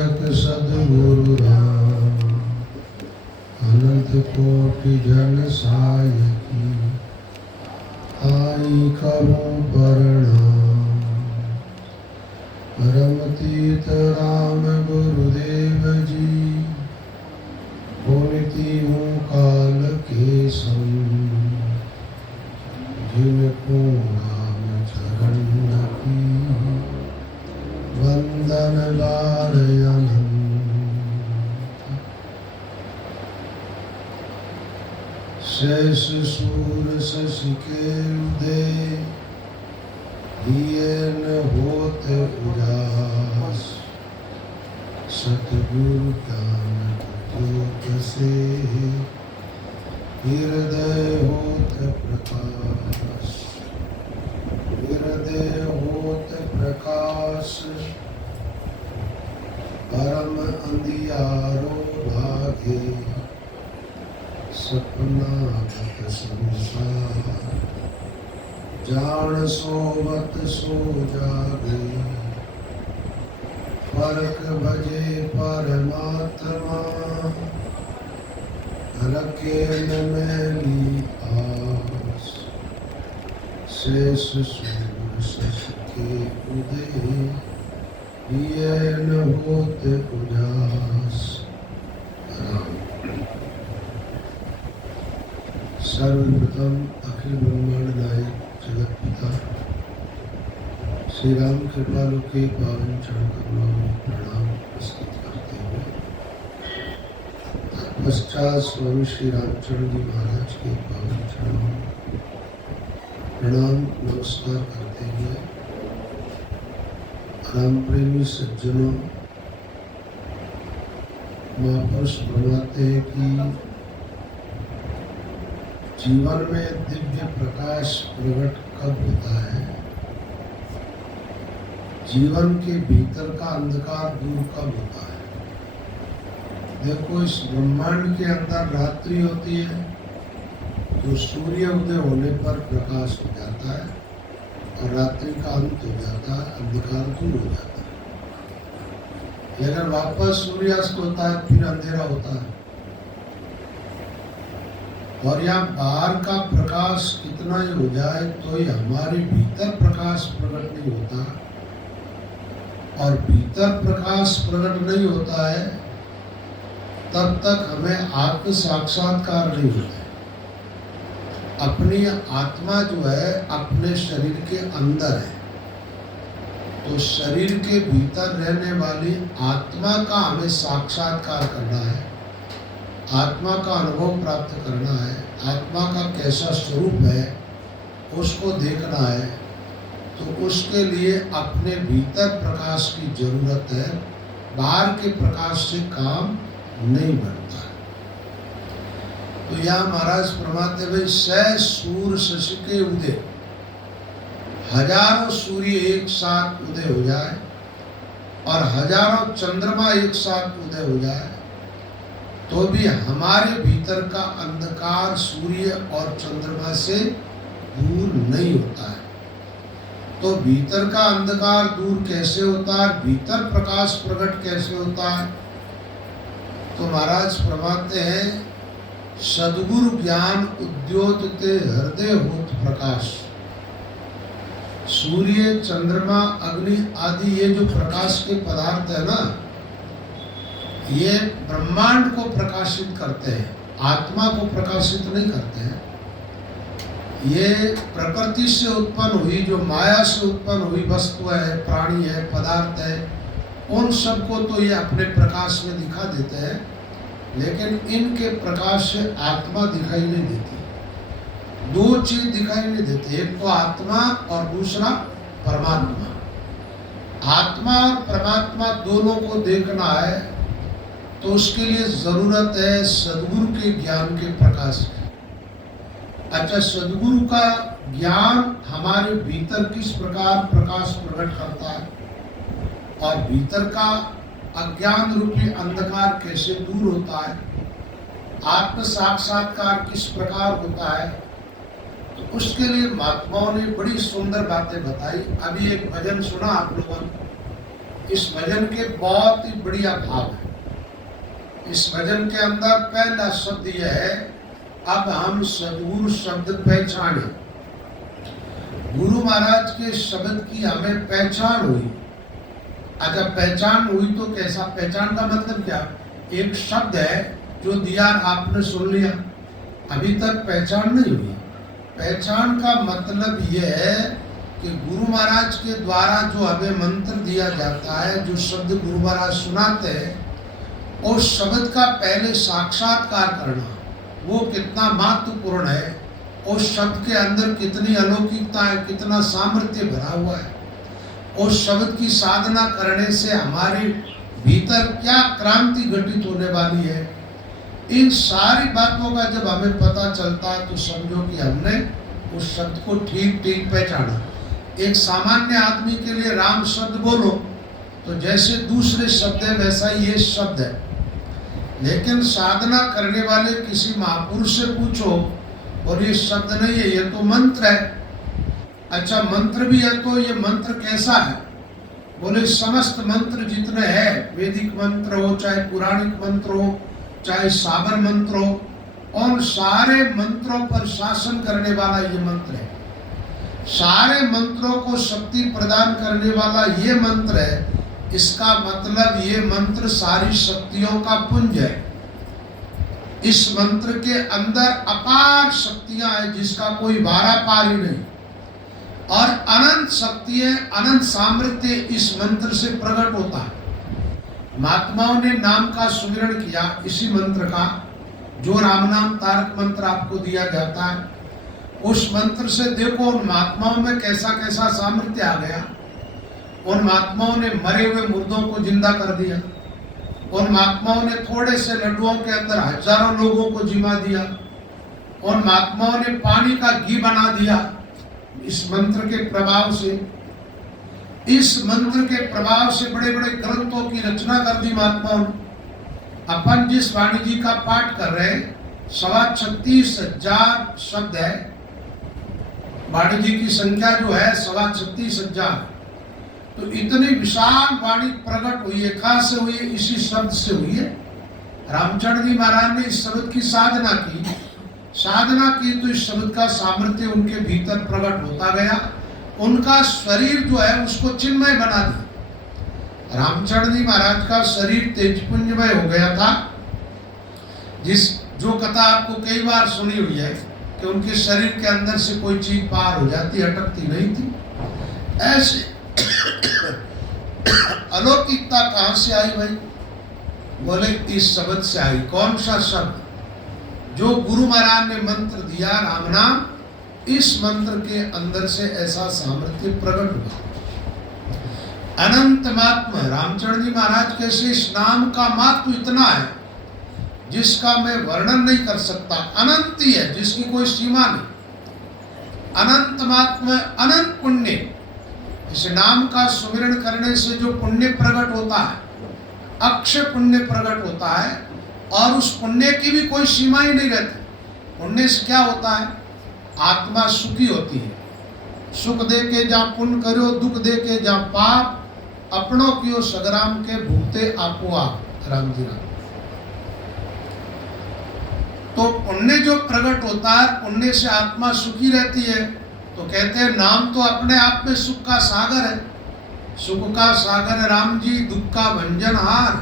नायक सद्गुरु राम, अनंत कोटि जन सायकी, आई करूं प्रणाम। परमतीर्थ राम गुरुदेव जी, पुनिति हूँ काल के संग, जिनको नाम चरण की, वंदन बार अनंत। शेष सूर शशि के उदय, दिए न होत उजास, सतगुरु ज्ञान ज्योत से, हृदय होत प्रकाश। हृदय होत प्रकाश, परम अंधियारो भागे, सपना मत संसार, जान सोवत सो जागे। फर्क भजे परमात्मा, रखे न मैली आस। शेष सूर शशि के उदय, ये न होत उजास। सर्वप्रथम अखिल ब्रह्मांड नायक जगत पिता श्री राम कृपालु के पावन चरण कमलों में प्रणाम प्रस्तुत करते हुए, पश्चात स्वामी श्री रामचंद्र जी महाराज के पावन चरणों में प्रणाम नमस्कार करते हुए, राम प्रेमी सज्जनों, महापुरुष फरमाते हैं कि जीवन में दिव्य प्रकाश प्रकट कब होता है, जीवन के भीतर का अंधकार दूर कब होता है। देखो, इस ब्रह्मांड के अंदर रात्रि होती है तो सूर्य उदय होने पर प्रकाश हो जाता है और रात्रि का अंत हो जाता है, अंधकार दूर हो जाता है। लेकिन वापस सूर्यास्त होता है, फिर अंधेरा होता है। और यहाँ बाहर का प्रकाश कितना ही हो जाए तो ही हमारे भीतर प्रकाश प्रकट नहीं होता, और भीतर प्रकाश प्रकट नहीं होता है तब तक हमें आत्म साक्षात्कार नहीं होता है। अपनी आत्मा जो है अपने शरीर के अंदर है, तो शरीर के भीतर रहने वाली आत्मा का हमें साक्षात्कार करना है, आत्मा का अनुभव प्राप्त करना है, आत्मा का कैसा स्वरूप है उसको देखना है। तो उसके लिए अपने भीतर प्रकाश की जरूरत है, बाहर के प्रकाश से काम नहीं बनता। तो यहाँ महाराज फरमाते भाई, सहज सूर शशि के उदय, हजारों सूर्य एक साथ उदय हो जाए और हजारों चंद्रमा एक साथ उदय हो जाए तो भी हमारे भीतर का अंधकार सूर्य और चंद्रमा से दूर नहीं होता है। तो भीतर का अंधकार दूर कैसे होता है, भीतर प्रकाश प्रकट कैसे होता है? तो महाराज फरमाते हैं, सद्गुरु ज्ञान उद्योतते हृदय होत प्रकाश। सूर्य, चंद्रमा, अग्नि आदि ये जो प्रकाश के पदार्थ है ना, ये ब्रह्मांड को प्रकाशित करते हैं, आत्मा को प्रकाशित नहीं करते हैं। ये प्रकृति से उत्पन्न हुई, जो माया से उत्पन्न हुई वस्तु है, प्राणी है, पदार्थ है, उन सबको तो ये अपने प्रकाश में दिखा देते हैं, लेकिन इनके प्रकाश से आत्मा दिखाई नहीं देती। दो चीज दिखाई नहीं देती, एक तो आत्मा और दूसरा परमात्मा। आत्मा और परमात्मा दोनों को देखना है तो उसके लिए जरूरत है सद्गुरु के ज्ञान के प्रकाश की। अच्छा, सद्गुरु का ज्ञान हमारे भीतर किस प्रकार प्रकाश प्रकट करता है और भीतर का अज्ञान रूपी अंधकार कैसे दूर होता है, आत्म साक्षात्कार किस प्रकार होता है, तो उसके लिए महात्माओं ने बड़ी सुंदर बातें बताई। अभी एक भजन सुना आप लोगों ने, इस भजन के बहुत ही बढ़िया भाव है। इस भजन के अंदर पहला शब्द यह है, अब हम सद्गुरु शब्द पहचाने। गुरु महाराज के शब्द की हमें पहचान हुई। अच्छा, पहचान हुई तो कैसा? पहचान का मतलब क्या? एक शब्द है जो दिया, आपने सुन लिया, अभी तक पहचान नहीं हुई। पहचान का मतलब यह है कि गुरु महाराज के द्वारा जो हमें मंत्र दिया जाता है, जो शब्द गुरु महाराज सुनाते हैं, उस शब्द का पहले साक्षात्कार करना, वो कितना महत्वपूर्ण है। उस शब्द के अंदर कितनी अलौकिकता है, कितना सामर्थ्य भरा हुआ है। उस शब्द की साधना करने से हमारे भीतर क्या क्रांति घटित होने वाली है, इन सारी बातों का जब हमें पता चलता है तो समझो कि हमने उस शब्द को ठीक ठीक पहचाना। एक सामान्य आदमी के लिए राम शब्द बोलो तो जैसे दूसरे शब्द है वैसा ही ये शब्द है, लेकिन साधना करने वाले किसी महापुरुष से पूछो और ये शब्द नहीं है, ये तो मंत्र है। अच्छा, मंत्र भी है तो ये मंत्र कैसा है? बोले समस्त मंत्र जितने हैं, वैदिक मंत्र हो चाहे पुराणिक मंत्र हो चाहे साबर मंत्र हो, उन सारे मंत्रों पर शासन करने वाला ये मंत्र है। सारे मंत्रों को शक्ति प्रदान करने वाला ये मंत्र है। इसका मतलब ये मंत्र सारी शक्तियों का पुंज है। इस मंत्र के अंदर अपार शक्तियां हैं जिसका कोई बारा पार ही नहीं, और अनंत शक्तियां, अनंत सामर्थ्य इस मंत्र से प्रकट होता है। महात्माओं ने नाम का सुमिरन किया इसी मंत्र का, जो राम नाम तारक मंत्र आपको दिया जाता है। उस मंत्र से देखो उन महात्माओं में कैसा कैसा सामर्थ्य आ गया। उन महात्माओं ने मरे हुए मुर्दों को जिंदा कर दिया। उन महात्माओं ने थोड़े से लड्डुओं के अंदर हजारों लोगों को जिमा दिया। उन महात्माओं ने पानी का घी बना दिया इस मंत्र के प्रभाव से। इस मंत्र के प्रभाव से बड़े बड़े ग्रंथों की रचना कर दी महात्माओं ने। अपन जिस वाणी जी का पाठ कर रहे हैं 36,000 शब्द है। वाणी जी की संख्या जो है 36,000। तो इतनी विशाल वाणी प्रकट हुई है। कहां से हुई है? इसी शब्द से हुई है। रामचंद्र जी महाराज ने इस शब्द की साधना की। साधना की तो इस शब्द का सामर्थ्य उनके भीतर प्रकट होता गया। उनका शरीर जो है उसको चिन्मय बना दिया। रामचंद्र जी महाराज का शरीर तेजपुंजमय हो गया था। जो कथा आपको कई बार सुनी हुई है कि उनके शरीर के अंदर से कोई चीज पार हो जाती, अटकती नहीं थी। ऐसे अलौकिकता कहां से आई भाई? बोले इस शब्द से आई। कौन सा शब्द? जो गुरु महाराज ने मंत्र दिया राम नाम, इस मंत्र के अंदर से ऐसा सामर्थ्य प्रकट हुआ। अनंत महात्मा रामचंद्र जी महाराज के से इस नाम का महत्व इतना है जिसका मैं वर्णन नहीं कर सकता। अनंत ही है, जिसकी कोई सीमा नहीं। अनंत महात्मा, अनंत पुण्य। इस नाम का सुमिरन करने से जो पुण्य प्रकट होता है, अक्षय पुण्य प्रकट होता है, और उस पुण्य की भी कोई सीमा ही नहीं रहती। पुण्य से क्या होता है? आत्मा सुखी होती है। सुख दे के जहाँ पुण्य करो, दुख दे के जहाँ पाप, अपनों की ओ सगराम के भूते आपो आप। राम जी राम। तो पुण्य जो प्रकट होता है, पुण्य से आत्मा सुखी रहती है। तो कहते हैं नाम तो अपने आप में सुख का सागर है। सुख का सागर राम जी, दुख का भंजनहार।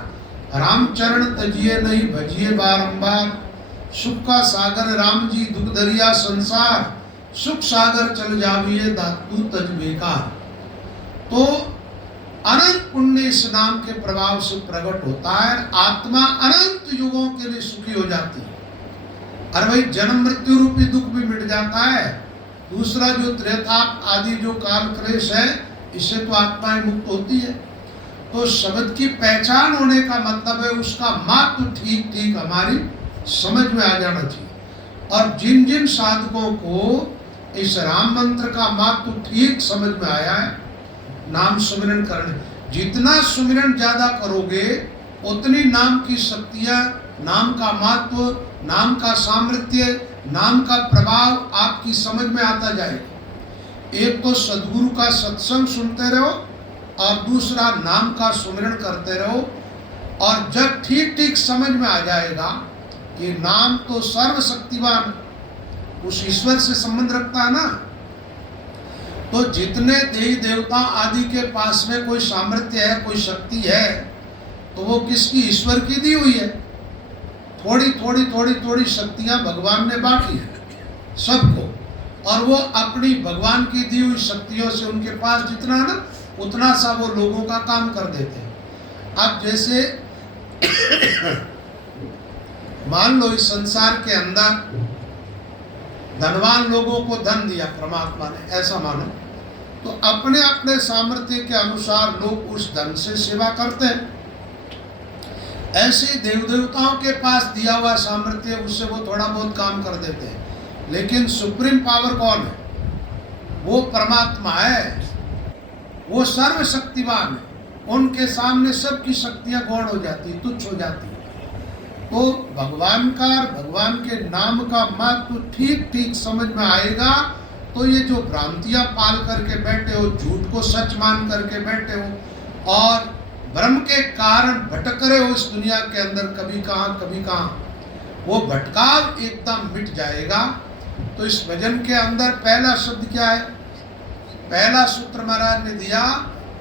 राम चरण तजिए नहीं भजिए बारंबार। सुख का सागर राम जी, दुख दरिया संसार। सुख सागर चल जाविए दातू तज बेकार। तो अनंत पुण्य इस नाम के प्रभाव से प्रकट होता है। आत्मा अनंत युगों के लिए सुखी हो जाती है। और वही जन्म मृत्यु रूपी दुख भी मिट जाता है। दूसरा जो त्रेताप आदि जो काल क्लेश है, इससे तो आत्माएं मुक्त होती है। तो शब्द की पहचान होने का मतलब है उसका महत्व ठीक ठीक हमारी समझ में आ जाना चाहिए। और जिन जिन साधकों को इस राम मंत्र का महत्व ठीक समझ में आया है, नाम सुमिरन करने, जितना सुमिरन ज्यादा करोगे उतनी नाम की शक्तियां, नाम का महत्व, नाम का सामर्थ्य, नाम का प्रभाव आपकी समझ में आता जाएगा। एक तो सदगुरु का सत्संग सुनते रहो, और दूसरा नाम का सुमिरन करते रहो। और जब ठीक ठीक समझ में आ जाएगा कि नाम तो सर्वशक्तिवान उस ईश्वर से संबंध रखता है ना, तो जितने देवी देवता आदि के पास में कोई सामर्थ्य है, कोई शक्ति है, तो वो किसकी? ईश्वर की दी हुई है। थोड़ी थोड़ी थोड़ी थोड़ी शक्तियां भगवान ने बांटी है सबको, और वो अपनी भगवान की दी हुई शक्तियों से उनके पास जितना है ना, उतना सा वो लोगों का काम कर देते हैं। अब जैसे मान लो इस संसार के अंदर धनवान लोगों को धन दिया परमात्मा ने, ऐसा मानो, तो अपने अपने सामर्थ्य के अनुसार लोग उस धन से सेवा करते हैं। ऐसे देव देवताओं के पास दिया हुआ सामर्थ्य, उससे वो थोड़ा बहुत काम कर देते हैं। लेकिन सुप्रीम पावर कौन है? वो परमात्मा है, वो सर्वशक्तिवान है। उनके सामने सबकी शक्तियां गौण हो जाती, तुच्छ हो जाती। तो भगवान का, भगवान के नाम का महत्व ठीक ठीक समझ में आएगा, तो ये जो भ्रांतियां पाल करके बैठे हो, झूठ को सच मान करके बैठे हो और भ्रम के कारण भटक रहे हो इस दुनिया के अंदर, कभी कहाँ कभी कहाँ, वो भटकाव एकदम मिट जाएगा। तो इस भजन के अंदर पहला शब्द क्या है? पहला सूत्र महाराज ने दिया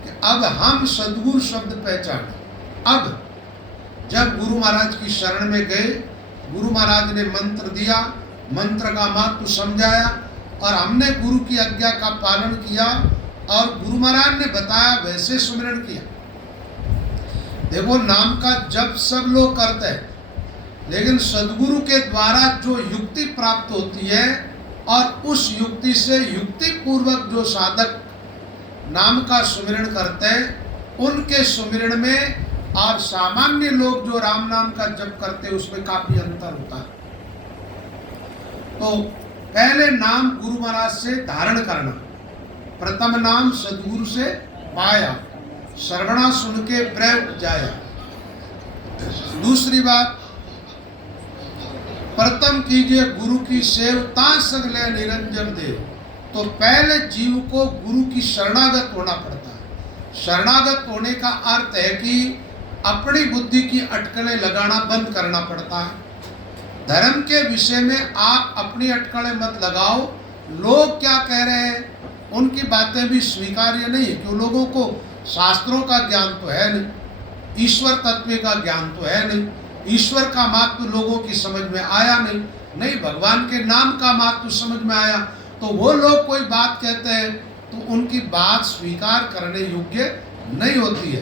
कि अब हम सद्गुरु शब्द पहचाने। अब जब गुरु महाराज की शरण में गए, गुरु महाराज ने मंत्र दिया, मंत्र का महत्व समझाया, और हमने गुरु की आज्ञा का पालन किया और गुरु महाराज ने बताया वैसे सुमिरन किया। देखो, नाम का जप सब लोग करते हैं, लेकिन सदगुरु के द्वारा जो युक्ति प्राप्त होती है और उस युक्ति से युक्ति पूर्वक जो साधक नाम का सुमिरन करते हैं, उनके सुमिरन में और सामान्य लोग जो राम नाम का जप करते हैं उसमें काफी अंतर होता है। तो पहले नाम गुरु महाराज से धारण करना, प्रथम नाम सदगुरु से पाया, श्रवणा सुन के प्रयोग जाया। दूसरी बात, प्रथम कीजिए गुरु की सेवता सगले निरंजन देव। तो पहले जीव को गुरु की शरणागत होना पड़ता है। शरणागत होने का अर्थ है कि अपनी बुद्धि की अटकलें लगाना बंद करना पड़ता है। धर्म के विषय में आप अपनी अटकलें मत लगाओ। लोग क्या कह रहे हैं उनकी बातें भी स्वीकार्य नहीं है, क्यों? लोगों को शास्त्रों का ज्ञान तो है नहीं, ईश्वर तत्व का ज्ञान तो है नहीं, ईश्वर का महत्व लोगों की समझ में आया नहीं, भगवान के नाम का महत्व समझ में आया। तो वो लोग कोई बात कहते हैं तो उनकी बात स्वीकार करने योग्य नहीं होती है।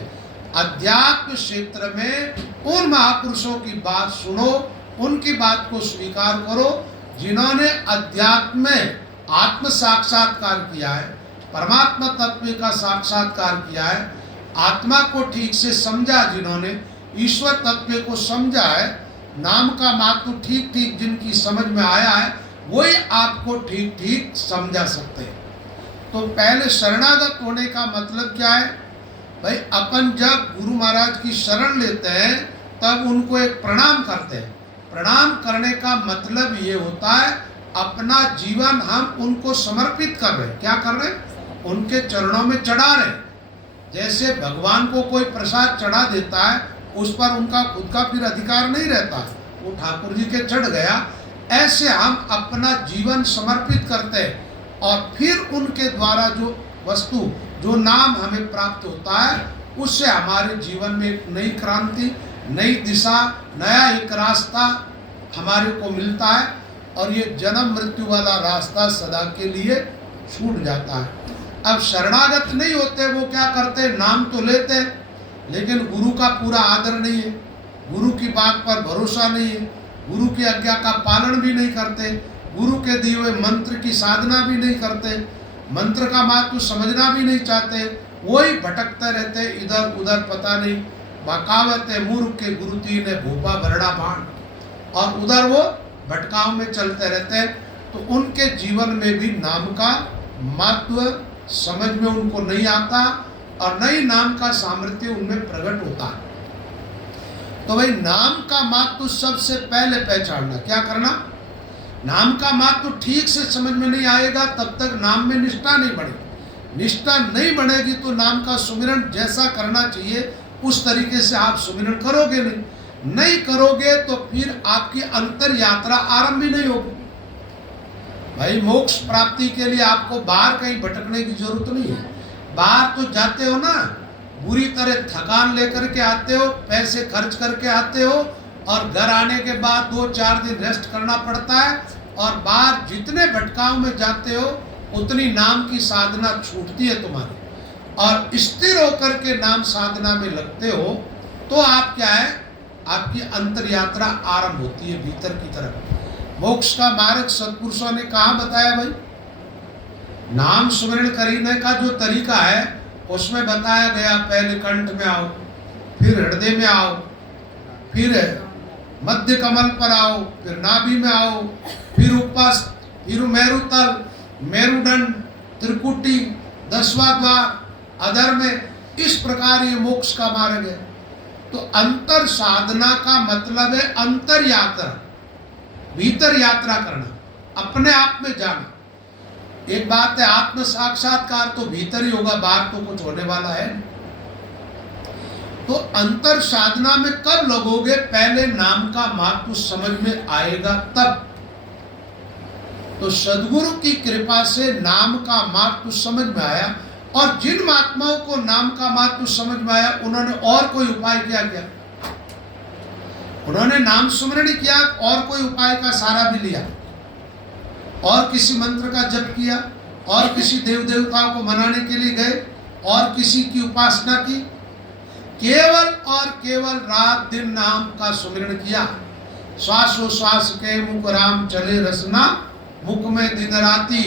अध्यात्म क्षेत्र में उन महापुरुषों की बात सुनो, उनकी बात को स्वीकार करो जिन्होंने अध्यात्म में आत्म साक्षात्कार किया है, परमात्मा तत्व का साक्षात्कार किया है, आत्मा को ठीक से समझा, जिन्होंने ईश्वर तत्व को समझा है, नाम का महत्व ठीक ठीक जिनकी समझ में आया है, वही आपको ठीक ठीक समझा सकते हैं। तो पहले शरणागत होने का मतलब क्या है भाई? अपन जब गुरु महाराज की शरण लेते हैं तब उनको एक प्रणाम करते हैं। प्रणाम करने का मतलब ये होता है अपना जीवन हम उनको समर्पित कर रहे हैं। क्या कर रहे हैं? उनके चरणों में चढ़ा रहे हैं। जैसे भगवान को कोई प्रसाद चढ़ा देता है, उस पर उनका खुद का फिर अधिकार नहीं रहता, वो ठाकुर जी के चढ़ गया। ऐसे हम अपना जीवन समर्पित करते हैं और फिर उनके द्वारा जो वस्तु, जो नाम हमें प्राप्त होता है, उससे हमारे जीवन में एक नई क्रांति, नई दिशा, नया एक रास्ता हमारे को मिलता है और ये जन्म मृत्यु वाला रास्ता सदा के लिए छूट जाता है। अब शरणागत नहीं होते, वो क्या करते? नाम तो लेते लेकिन गुरु का पूरा आदर नहीं है, गुरु की बात पर भरोसा नहीं है, गुरु की आज्ञा का पालन भी नहीं करते, गुरु के दिए हुए मंत्र की साधना भी नहीं करते, मंत्र का महत्व समझना भी नहीं चाहते, वही भटकते रहते इधर उधर, पता नहीं। बकावत है मूर्ख के गुरु तीन है भोपा भरड़ा बाण, और उधर वो भटकाव में चलते रहते हैं। तो उनके जीवन में भी नाम का महत्व समझ में उनको नहीं आता और नई नाम का सामर्थ्य उनमें प्रकट होता है। तो भाई नाम का महत्व सबसे पहले पहचानना, क्या करना? नाम का महत्व ठीक से समझ में नहीं आएगा तब तक नाम में निष्ठा नहीं बढ़ेगी। निष्ठा नहीं बनेगी तो नाम का सुमिरन जैसा करना चाहिए उस तरीके से आप सुमिरन करोगे नहीं करोगे तो फिर आपकी अंतर यात्रा आरंभ ही नहीं होगी। भाई मोक्ष प्राप्ति के लिए आपको बाहर कहीं भटकने की जरूरत नहीं है। बाहर तो जाते हो ना, बुरी तरह थकान लेकर के आते हो, पैसे खर्च करके आते हो और घर आने के बाद 2-4 दिन रेस्ट करना पड़ता है और बाहर जितने भटकाव में जाते हो उतनी नाम की साधना छूटती है तुम्हारी और स्थिर होकर के नाम साधना में लगते हो तो आप क्या है, आपकी अंतर यात्रा आरंभ होती है भीतर की तरफ। मोक्ष का मार्ग सत्पुरुषों ने कहाँ बताया भाई? नाम सुमिरन करने का जो तरीका है उसमें बताया गया, पहले कंठ में आओ, फिर हृदय में आओ, फिर मध्य कमल पर आओ, फिर नाभि में आओ, फिर उपस्थ, फिर मेरुतल, मेरुदंड, त्रिकुटी, 10वां द्वार, अधर में। इस प्रकार ये मोक्ष का मार्ग है। तो अंतर साधना का मतलब है अंतर यात्रा, भीतर यात्रा करना, अपने आप में जाना। एक बात है आत्म साक्षात्कार तो भीतर ही होगा, बाहर तो कुछ होने वाला है। तो अंतर साधना में कब लगोगे? पहले नाम का महत्व समझ में आएगा तब। तो सद्गुरु की कृपा से नाम का महत्व समझ में आया और जिन महात्माओं को नाम का महत्व समझ में आया उन्होंने और कोई उपाय क्या किया? उन्होंने नाम सुमिरन किया और कोई उपाय का सहारा भी लिया और किसी मंत्र का जप किया और किसी देव देवताओं को मनाने के लिए गए और किसी की उपासना की। केवल और केवल रात दिन नाम का सुमिरन किया। श्वासोश्वास के मुख राम चले रसना, मुख में दिन राती,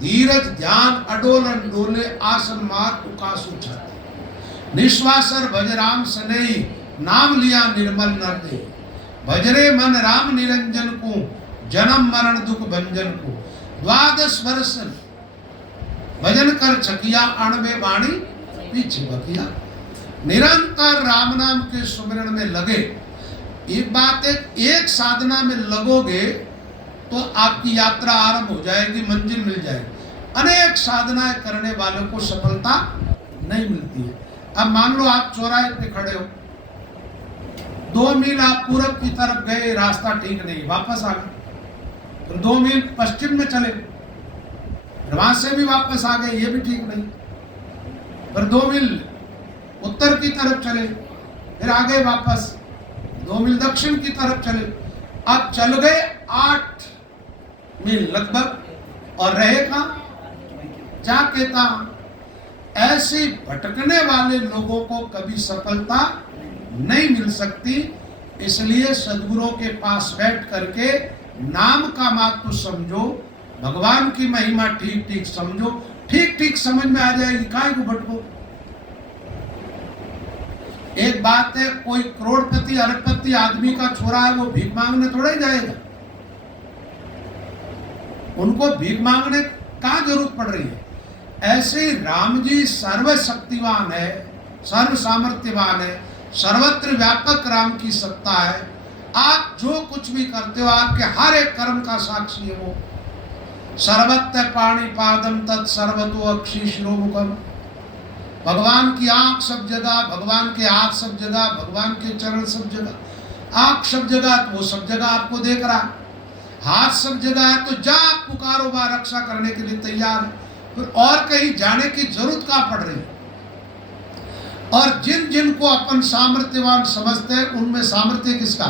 धीरज ध्यान अडोलन डोले, आसन मार उकासु छाती। निश्वासर भज राम सनेही, नाम लिया निर्मल नर दे। भजरे मन राम निरंजन को, जन्म मरण दुख भंजन को। 12 वर्ष भजन कर छकिया, 98 वाणी पीछे बकिया। निरंतर राम नाम के सुमिरन में लगे। एक बात है, एक साधना में लगोगे तो आपकी यात्रा आरंभ हो जाएगी, मंजिल मिल जाएगी। अनेक साधनाएं करने वालों को सफलता नहीं मिलती है। अब मान लो आप चौराहे पे खड़े हो, 2 मील आप पूरब की तरफ गए, रास्ता ठीक नहीं, वापस आ गए। फिर 2 मील पश्चिम में चले, वहां से भी वापस आ गए, ये भी ठीक नहीं। फिर 2 मील उत्तर की तरफ चले, फिर आ गए वापस। 2 मील दक्षिण की तरफ चले, अब चल गए 8 मील लगभग और रहे कहाँ? जाके कहाँ? ऐसे भटकने वाले लोगों को कभी सफलता नहीं मिल सकती। इसलिए सद्गुरुओं के पास बैठ करके नाम का महत्व समझो, भगवान की महिमा ठीक ठीक समझो, ठीक ठीक समझ में आ जाएगी, काहे को भटको। एक बात है, कोई करोड़पति अरबपति आदमी का छोरा है, वो भीख मांगने थोड़ा ही जाएगा। उनको भीख मांगने कहाँ जरूरत पड़ रही है? ऐसे राम जी सर्वशक्तिवान है, सर्व सामर्थ्यवान है, सर्वत्र व्यापक राम की सत्ता है। आप जो कुछ भी करते हो आपके हर एक कर्म का साक्षी है वो। सर्वत्र पाणि पादम तत् सर्वतो अक्षि शिरोमुखम। भगवान की आंख सब जगह, भगवान के हाथ सब जगह, भगवान के चरण सब जगह। आंख सब जगह तो वो सब जगह आपको देख रहा है, हाथ सब जगह है तो जा पुकारो, वह रक्षा करने के लिए तैयार है। फिर और कहीं जाने की जरूरत कहाँ पड़ रही है? और जिन जिन को अपन सामर्थ्यवान समझते हैं उनमें सामर्थ्य किसका?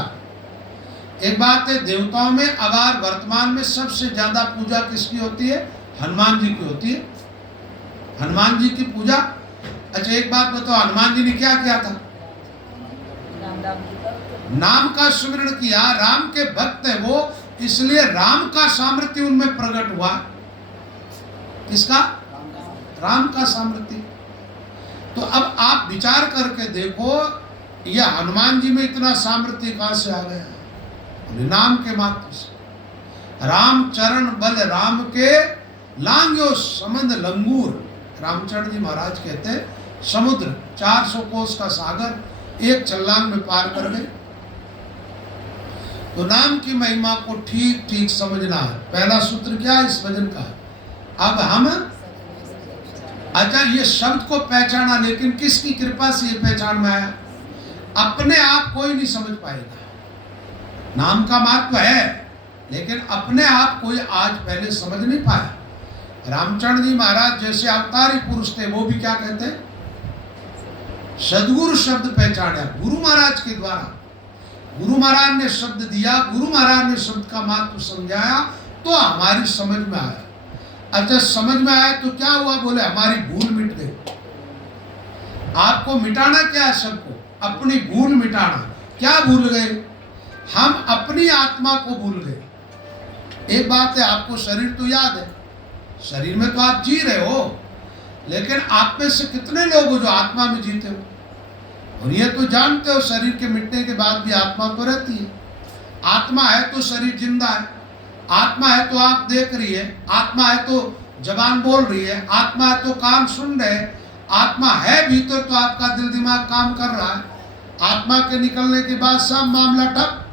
एक बात है, देवताओं में अगर वर्तमान में सबसे ज्यादा पूजा किसकी होती है? हनुमान जी की होती है। हनुमान जी की पूजा। अच्छा एक बात बताओ, हनुमान जी ने क्या किया था? नाम का सुमिरन किया। राम के भक्त है वो, इसलिए राम का सामर्थ्य उनमें प्रकट हुआ। किसका? राम का सामर्थ्य। तो अब आप विचार करके देखो, यह हनुमान जी में इतना सामर्थ्य कहां से आ गया? नाम के मात्र से। राम चरण बल राम के लांग्यो समंद लंगूर। रामचंद्र जी महाराज कहते हैं समुद्र 400 कोस का सागर एक छलांग में पार कर गए। तो नाम की महिमा को ठीक ठीक समझना है। पहला सूत्र क्या है इस भजन का? अब हम अच्छा, ये शब्द को पहचाना, लेकिन किसकी कृपा से ये पहचान में आया? अपने आप कोई नहीं समझ पाएगा। नाम का महत्व है, लेकिन अपने आप कोई आज पहले समझ नहीं पाया। रामचंद्र जी महाराज जैसे अवतारी पुरुष थे, वो भी क्या कहते हैं? सदगुरु शब्द पहचाना गुरु महाराज के द्वारा। गुरु महाराज ने शब्द दिया, गुरु महाराज ने शब्द का महत्व समझाया, तो हमारी समझ में आया। अच्छा, समझ में आया तो क्या हुआ? बोले हमारी भूल मिट गई। आपको मिटाना क्या है? सबको अपनी भूल मिटाना। क्या भूल गए? हम अपनी आत्मा को भूल गए। एक बात है, आपको शरीर तो याद है, शरीर में तो आप जी रहे हो, लेकिन आप में से कितने लोग हो जो आत्मा में जीते हो? और ये तो जानते हो शरीर के मिटने के बाद भी आत्मा तो रहती है। आत्मा है तो शरीर जिंदा है, आत्मा है तो आंख देख रही है, आत्मा है तो जबान बोल रही है, आत्मा है तो कान सुन रहे, आत्मा है भीतर तो आपका दिल दिमाग काम कर रहा है। आत्मा के निकलने के बाद सब मामला ठप।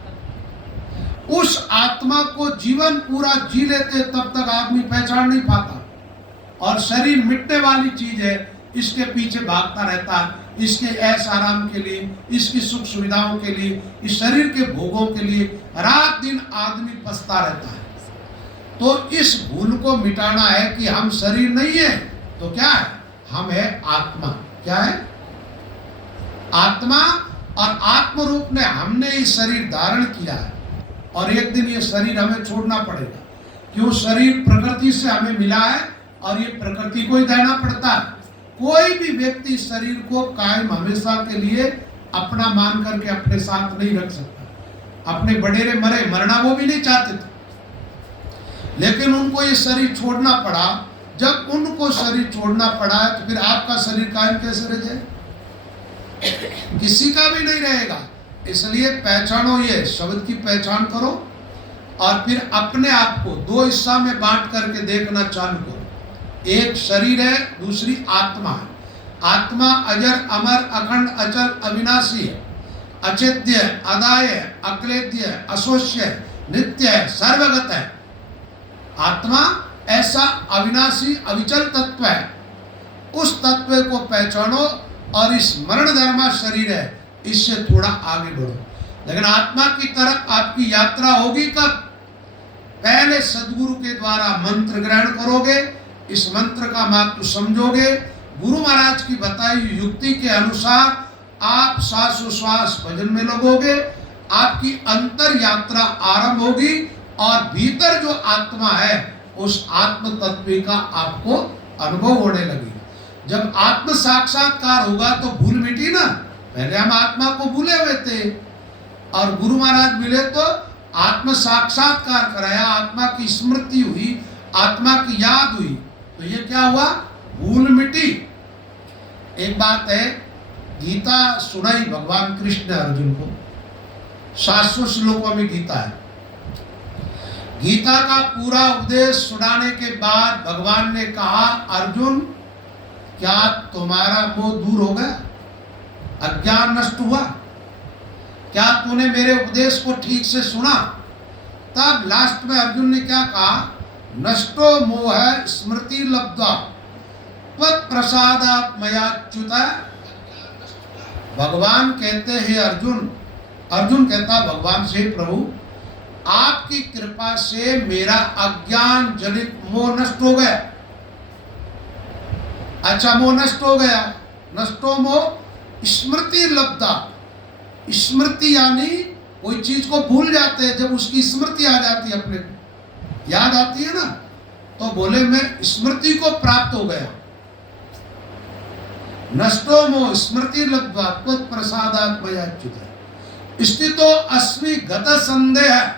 उस आत्मा को जीवन पूरा जी लेते तब तक आदमी पहचान नहीं पाता। और शरीर मिटने वाली चीज है, इसके पीछे भागता रहता है, इसके ऐश आराम के लिए, इसकी सुख सुविधाओं के लिए, इस शरीर के भोगों के लिए रात दिन आदमी पछता रहता है। तो इस भूल को मिटाना है कि हम शरीर नहीं है तो क्या है? हम है आत्मा। क्या है? आत्मा। और आत्म रूप में हमने ये शरीर धारण किया है, और एक दिन ये शरीर हमें छोड़ना पड़ेगा। क्यों? शरीर प्रकृति से हमें मिला है, और ये प्रकृति को ही देना पड़ता है। कोई भी व्यक्ति शरीर को कायम हमेशा के लिए अपना मान करके अपने साथ नहीं रख सकता। अपने बडेरे मरे, मरना वो भी नहीं चाहते थे, लेकिन उनको ये शरीर छोड़ना पड़ा। जब उनको शरीर छोड़ना पड़ा है तो फिर आपका शरीर कायम कैसे रह जाए? किसी का भी नहीं रहेगा। इसलिए पहचानो, ये शब्द की पहचान करो, और फिर अपने आप को दो हिस्सा में बांट करके देखना चालू करो। एक शरीर है, दूसरी आत्मा है। आत्मा अजर अमर अखंड अचल अविनाशी है, अचिद्य अदाय अक्लेद्य अशोष्य नित्य है, सर्वगत है। आत्मा ऐसा अविनाशी अविचल तत्व है। उस तत्व को पहचानो, और इस मरण धर्मा शरीर है, इससे थोड़ा आगे बढ़ो। लेकिन आत्मा की तरफ आपकी यात्रा होगी कब? पहले सदगुरु के द्वारा मंत्र ग्रहण करोगे, इस मंत्र का महत्व समझोगे, गुरु महाराज की बताई युक्ति के अनुसार आप श्वासोश्वास भजन में लगोगे, आपकी अंतर यात्रा आरंभ होगी, और भीतर जो आत्मा है उस आत्म तत्व का आपको अनुभव होने लगेगा। जब आत्म साक्षात्कार होगा तो भूल मिटी ना। पहले हम आत्मा को भूले हुए थे, और गुरु महाराज मिले तो आत्म साक्षात्कार कराया, आत्मा की स्मृति हुई, आत्मा की याद हुई, तो ये क्या हुआ? भूल मिटी। एक बात है, गीता सुनाई भगवान कृष्ण ने अर्जुन को, 700 श्लोकों में गीता है। गीता का पूरा उपदेश सुनाने के बाद भगवान ने कहा, अर्जुन क्या तुम्हारा मोह दूर हो गया? अज्ञान नष्ट हुआ? क्या तूने मेरे उपदेश को ठीक से सुना? तब लास्ट में अर्जुन ने क्या कहा? नष्टो मोह स्मृति लब्धा त्वत् प्रसादात् मयाच्युत। भगवान कहते हैं अर्जुन कहता भगवान से, प्रभु आपकी कृपा से मेरा अज्ञान जनित मोह नष्ट हो गया। अच्छा, मोह नष्ट हो गया। नष्टो मोह स्मृति लब्धा। स्मृति यानी कोई चीज को भूल जाते हैं, जब उसकी स्मृति आ जाती है, अपने याद आती है ना, तो बोले मैं स्मृति को प्राप्त हो गया। नष्टो मोह स्मृति लब्ध्वा त्वत् प्रसादात् मयाच्युत। स्थितो अस्मि गत संदेह।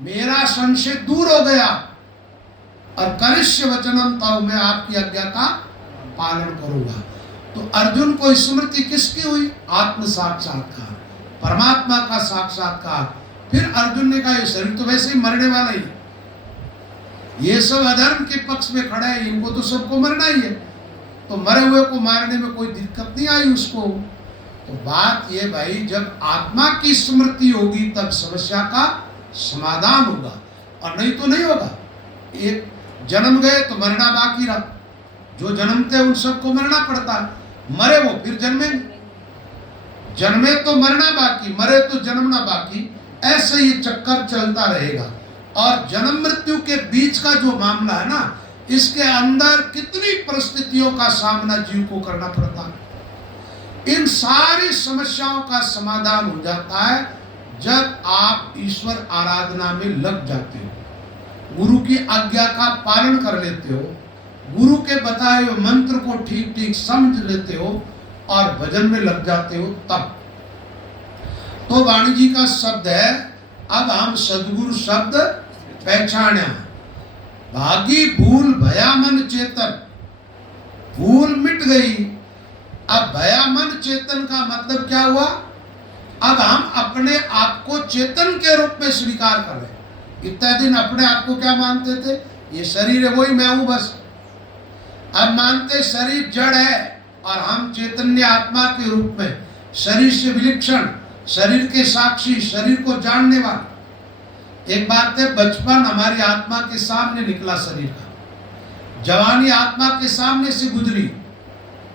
मेरा संशय दूर हो गया, और करिष्य वचनम तव, मैं आपकी आज्ञा का पालन करूंगा। तो अर्जुन को स्मृति किसकी हुई? आत्म साक्षात्कार, परमात्मा का साक्षात्कार। फिर अर्जुन ने कहा, ये शरीर तो वैसे ही मरने वाला ही, ये सब अधर्म के पक्ष में खड़ा है, इनको तो सबको मरना ही है, तो मरे हुए को मारने में कोई दिक्कत नहीं आई उसको। तो बात ये भाई, जब आत्मा की स्मृति होगी तब समस्या का समाधान होगा, और नहीं तो नहीं होगा। एक जन्म गए तो मरना बाकी रहा, जो जन्मते हैं उन सबको मरना पड़ता है। मरे वो फिर जन्मेंगे, जन्मे तो मरना बाकी, मरे तो जन्मना बाकी, ऐसे ये चक्कर चलता रहेगा। और जन्म मृत्यु के बीच का जो मामला है ना, इसके अंदर कितनी परिस्थितियों का सामना जीव को करना पड़ता है। इन सारी समस्याओं का समाधान हो जाता है जब आप ईश्वर आराधना में लग जाते हो, गुरु की आज्ञा का पालन कर लेते हो, गुरु के बताए हुए मंत्र को ठीक ठीक समझ लेते हो और भजन में लग जाते हो। तब तो वाणी जी का शब्द है, अब हम सदगुरु शब्द पहचाना, भागी भूल भया मन चेतन, भूल मिट गई। अब भया मन चेतन का मतलब क्या हुआ? अब हम अपने आप को चेतन के रूप में स्वीकार कर रहे हैं। इतने दिन अपने आप को क्या मानते थे? ये शरीर है, वही मैं हूं बस। अब मानते शरीर जड़ है और हम चैतन्य आत्मा के रूप में, शरीर से विलक्षण, शरीर के साक्षी, शरीर को जानने वाले। एक बात है, बचपन हमारी आत्मा के सामने निकला शरीर का, जवानी आत्मा के सामने से गुजरी,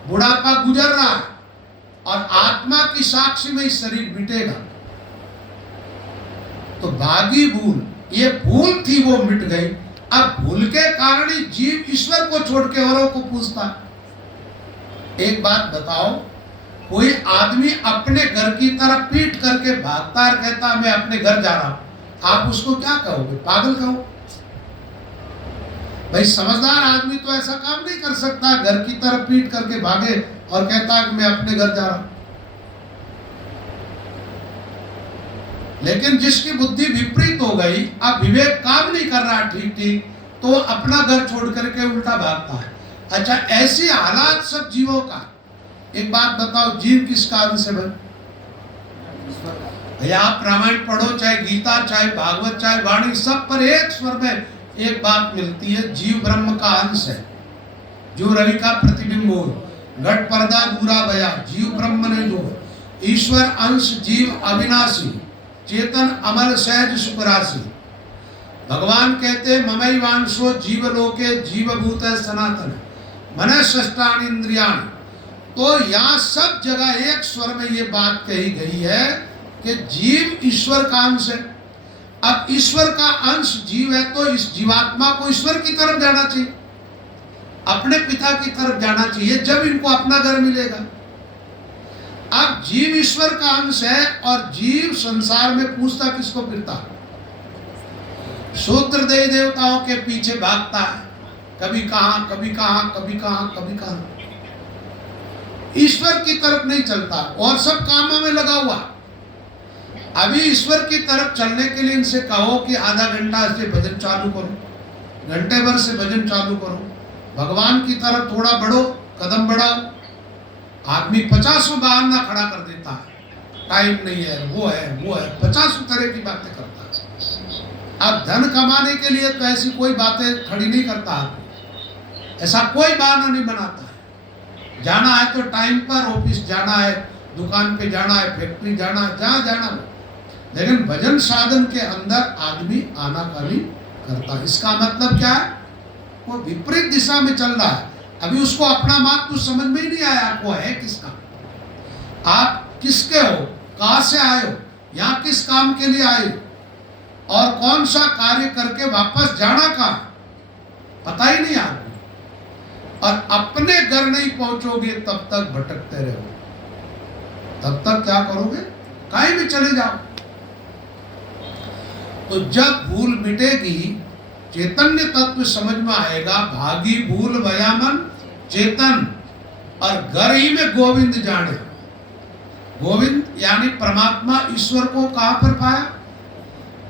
बुढ़ापा गुजर रहा है और आत्मा की साक्षी में ही शरीर मिटेगा। तो भागी भूल, ये भूल थी वो मिट गई। अब भूल के कारण ही जीव ईश्वर को छोड़ के औरों को पूछता। एक बात बताओ, कोई आदमी अपने घर की तरफ पीठ करके भागता है, कहता मैं अपने घर जा रहा हूं, आप उसको क्या कहोगे? पागल कहो। भाई समझदार आदमी तो ऐसा काम नहीं कर सकता, घर की तरफ पीठ करके भागे और कहता है कि मैं अपने घर जा रहा हूं। लेकिन जिसकी बुद्धि विपरीत हो गई, अब विवेक काम नहीं कर रहा ठीक ठीक, तो अपना घर छोड़ करके उल्टा भागता है। अच्छा, ऐसी हालात सब जीवों का। एक बात बताओ, जीव किस कारण से बने? भैया आप रामायण पढ़ो, चाहे गीता, चाहे भागवत, चाहे वाणी, सब पर एक स्वर में एक बात मिलती है, जीव ब्रह्म का अंश है। जो रवि का प्रतिबिंब हो, घट पर्दा दूरा भया, जीव ब्रह्म नहीं दो। ईश्वर अंश जीव अविनाशी, चेतन अमल सहज सुखराशि। भगवान कहते ममई वांशो जीव लोके जीवभूत सनातन मन षष्ठानि इंद्रियाणि। तो यहाँ सब जगह एक स्वर में ये बात कही गई है कि जीव ईश्वर का अंश है। अब ईश्वर का अंश जीव है तो इस जीवात्मा को ईश्वर की तरफ जाना चाहिए, अपने पिता की तरफ जाना चाहिए, जब इनको अपना घर मिलेगा। अब जीव ईश्वर का अंश है और जीव संसार में पूछता किसको फिरता? शूद्र देवी देवताओं के पीछे भागता है, कभी कहां कभी कहां कभी कहां कभी कहां, ईश्वर की तरफ नहीं चलता और सब कामों में लगा हुआ। अभी ईश्वर की तरफ चलने के लिए इनसे कहो कि आधा घंटा से भजन चालू करो, घंटे भर से भजन चालू करो, भगवान की तरफ थोड़ा बढ़ो, कदम बढ़ाओ। आदमी 50 बहाना खड़ा कर देता है, टाइम नहीं है, वो है 50 तरह की बातें करता है। अब धन कमाने के लिए तो ऐसी कोई बातें खड़ी नहीं करता आदमी, ऐसा कोई बहाना नहीं बनाता है। जाना है तो टाइम पर, ऑफिस जाना है, दुकान पे जाना है, फैक्ट्री जाना है, जहाँ जाना हो। लेकिन भजन साधन के अंदर आदमी आनाकानी करता है। इसका मतलब क्या है? वो विपरीत दिशा में चल रहा है। अभी उसको अपना मार्ग तो समझ में ही नहीं आया, आपको है किसका, आप किसके हो, कहां से आए हो, यहाँ किस काम के लिए आए और कौन सा कार्य करके वापस जाना कहां, पता ही नहीं आपको। और अपने घर नहीं पहुंचोगे तब तक भटकते रहोगे, तब तक क्या करोगे? कहीं भी चले जाओ। तो जब भूल मिटेगी, चैतन्य तत्व समझ में आएगा, भागी भूल भया मन चेतन, और घर ही में गोविंद जाने। गोविंद यानी परमात्मा, ईश्वर को कहां पर पाया?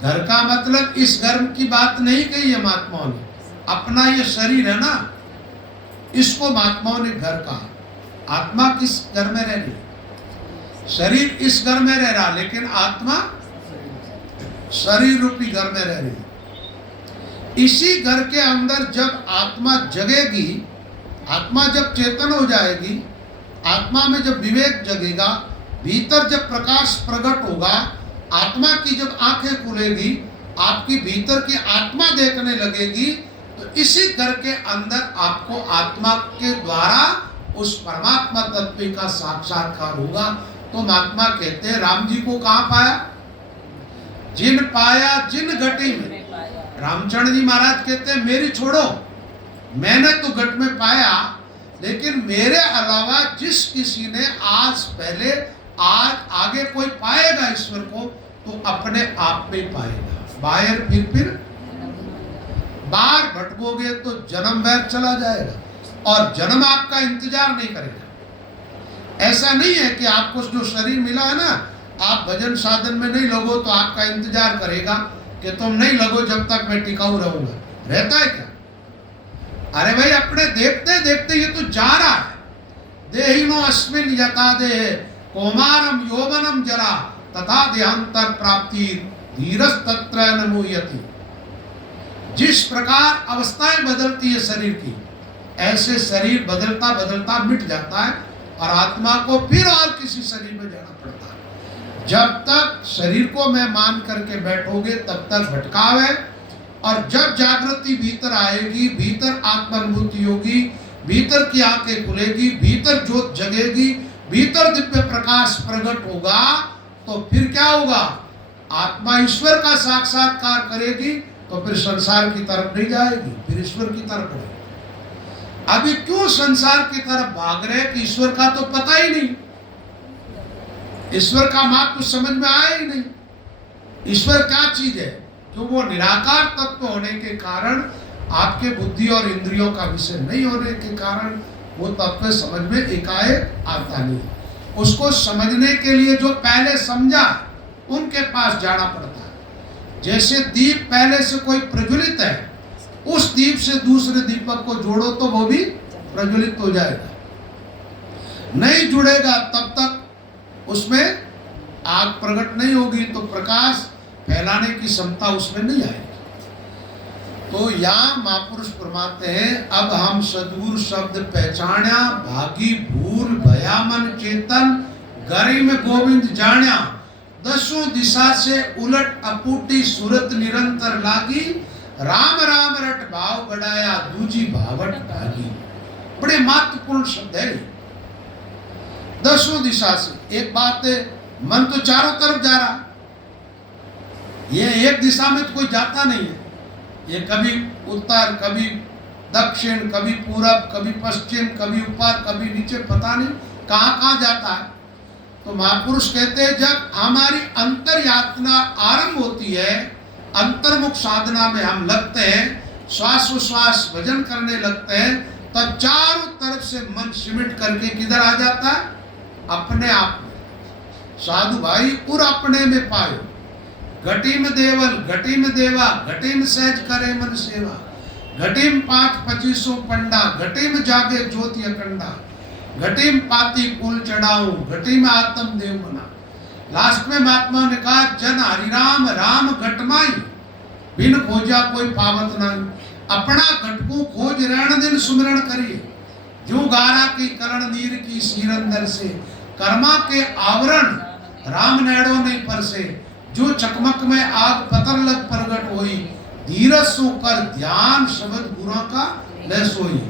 घर का मतलब इस घर की बात नहीं कही है महात्माओं ने, अपना ये शरीर है ना, इसको महात्माओं ने घर कहा। आत्मा किस घर में रह रही? शरीर इस घर में रह रहा, लेकिन आत्मा शरीर रूपी घर में रह रही। इसी घर के अंदर जब आत्मा जगेगी, आत्मा जब चेतन हो जाएगी, आत्मा में जब विवेक जगेगा, भीतर जब प्रकाश प्रकट होगा, आत्मा की जब आंखें खुलेगी, आपकी भीतर की आत्मा देखने लगेगी, तो इसी घर के अंदर आपको आत्मा के द्वारा उस परमात्मा तत्व का साक्षात्कार होगा। तो महात्मा कहते हैं राम जी को कहां पाया? जिन पाया जिन घटी में। रामचंद्र जी महाराज कहते हैं मेरी छोड़ो, मैंने तो घट में पाया, लेकिन मेरे अलावा जिस किसी ने आज पहले आज आगे कोई पाएगा ईश्वर को तो अपने आप में पाएगा। बाहर फिर बाहर भटकोगे तो जन्म बैग चला जाएगा और जन्म आपका इंतजार नहीं करेगा। ऐसा नहीं है कि आपको जो शरीर मिला है ना, आप भजन साधन में नहीं लगो तो आपका इंतजार करेगा कि तुम नहीं लगो जब तक मैं टिकाऊ रहूंगा। रहता है क्या? अरे भाई अपने देखते देखते ये तो जा रहा है। देहिनो अस्मिन यथा देह कौमारम यौवनम जरा तथा देहांतर प्राप्ति धीरज तत्र न मुह्यति। जिस प्रकार अवस्थाएं बदलती है शरीर की, ऐसे शरीर बदलता बदलता मिट जाता है और आत्मा को फिर और किसी शरीर में जाना पड़ता है। जब तक शरीर को मैं मान करके बैठोगे तब तक भटकाव है, और जब जागृति भीतर आएगी, भीतर आत्मानुभूति होगी, भीतर की आंखें खुलेगी, भीतर ज्योत जगेगी, भीतर दिव्य प्रकाश प्रकट होगा, तो फिर क्या होगा? आत्मा ईश्वर का साक्षात्कार करेगी तो फिर संसार की तरफ नहीं जाएगी, फिर ईश्वर की तरफ बढ़ेगी। अभी क्यों संसार की तरफ भाग रहे कि ईश्वर का तो पता ही नहीं, ईश्वर का मार्ग कुछ समझ में आया ही नहीं। ईश्वर क्या चीज है? तो वो निराकार तत्व होने के कारण, आपके बुद्धि और इंद्रियों का विषय नहीं होने के कारण वो तत्व समझ में एकाएक आता नहीं। उसको समझने के लिए जो पहले समझा उनके पास जाना पड़ता है। जैसे दीप पहले से कोई प्रज्वलित है, उस दीप से दूसरे दीपक को जोड़ो तो वो भी प्रज्वलित हो जाएगा। नहीं जुड़ेगा तब तक उसमें आग प्रकट नहीं होगी, तो प्रकाश फैलाने की क्षमता उसमें नहीं आएगी। तो यहाँ महापुरुष फरमाते हैं, अब हम सद्गुरु शब्द पहचान्या, भागी भूल भया मन चेतन, गरिम गोविंद जान्या, दसों दिशा से उलट अपूटी सूरत निरंतर लागी, राम राम रट भाव बढ़ाया दूजी भावट भागी। बड़े महत्वपूर्ण शब्द है। दसों दिशा से, एक बात है, मन तो चारों तरफ जा रहा, ये एक दिशा में तो कोई जाता नहीं है। ये कभी उत्तर, कभी दक्षिण, कभी पूरब, कभी पश्चिम, कभी ऊपर, कभी नीचे, पता नहीं कहाँ कहाँ जाता है। तो महापुरुष कहते हैं जब हमारी अंतर यात्रा आरंभ होती है, अंतर्मुख साधना में हम लगते हैं, श्वासोश्वास भजन करने लगते हैं, तब चारों तरफ से मन सिमट करके किधर आ जाता है? अपने आप में। साधु भाई उर अपने में पायो, घटी में देवल घटी में देवा, घटी में सहज करे मन सेवा, घटी में 5-25 पंडा, घटी में जागे ज्योति अखंडा, घटी में पाती कुल चढ़ाऊं, घटी में आत्म देव बना। लास्ट में महात्मा ने कहा जन हरिराम राम घटमाई, बिन खोजा कोई पावत नहीं। अपना घट को खोज रण दिन सुमिरन करिए, जो गारा की करण नीर की सीर अंदर से, कर्मा के आवरण राम नैड़ो नहीं परसे, जो चकमक में आग पतर लग प्रगट होई, धीरज सो कर ध्यान शब्द गुरु का ले सोई।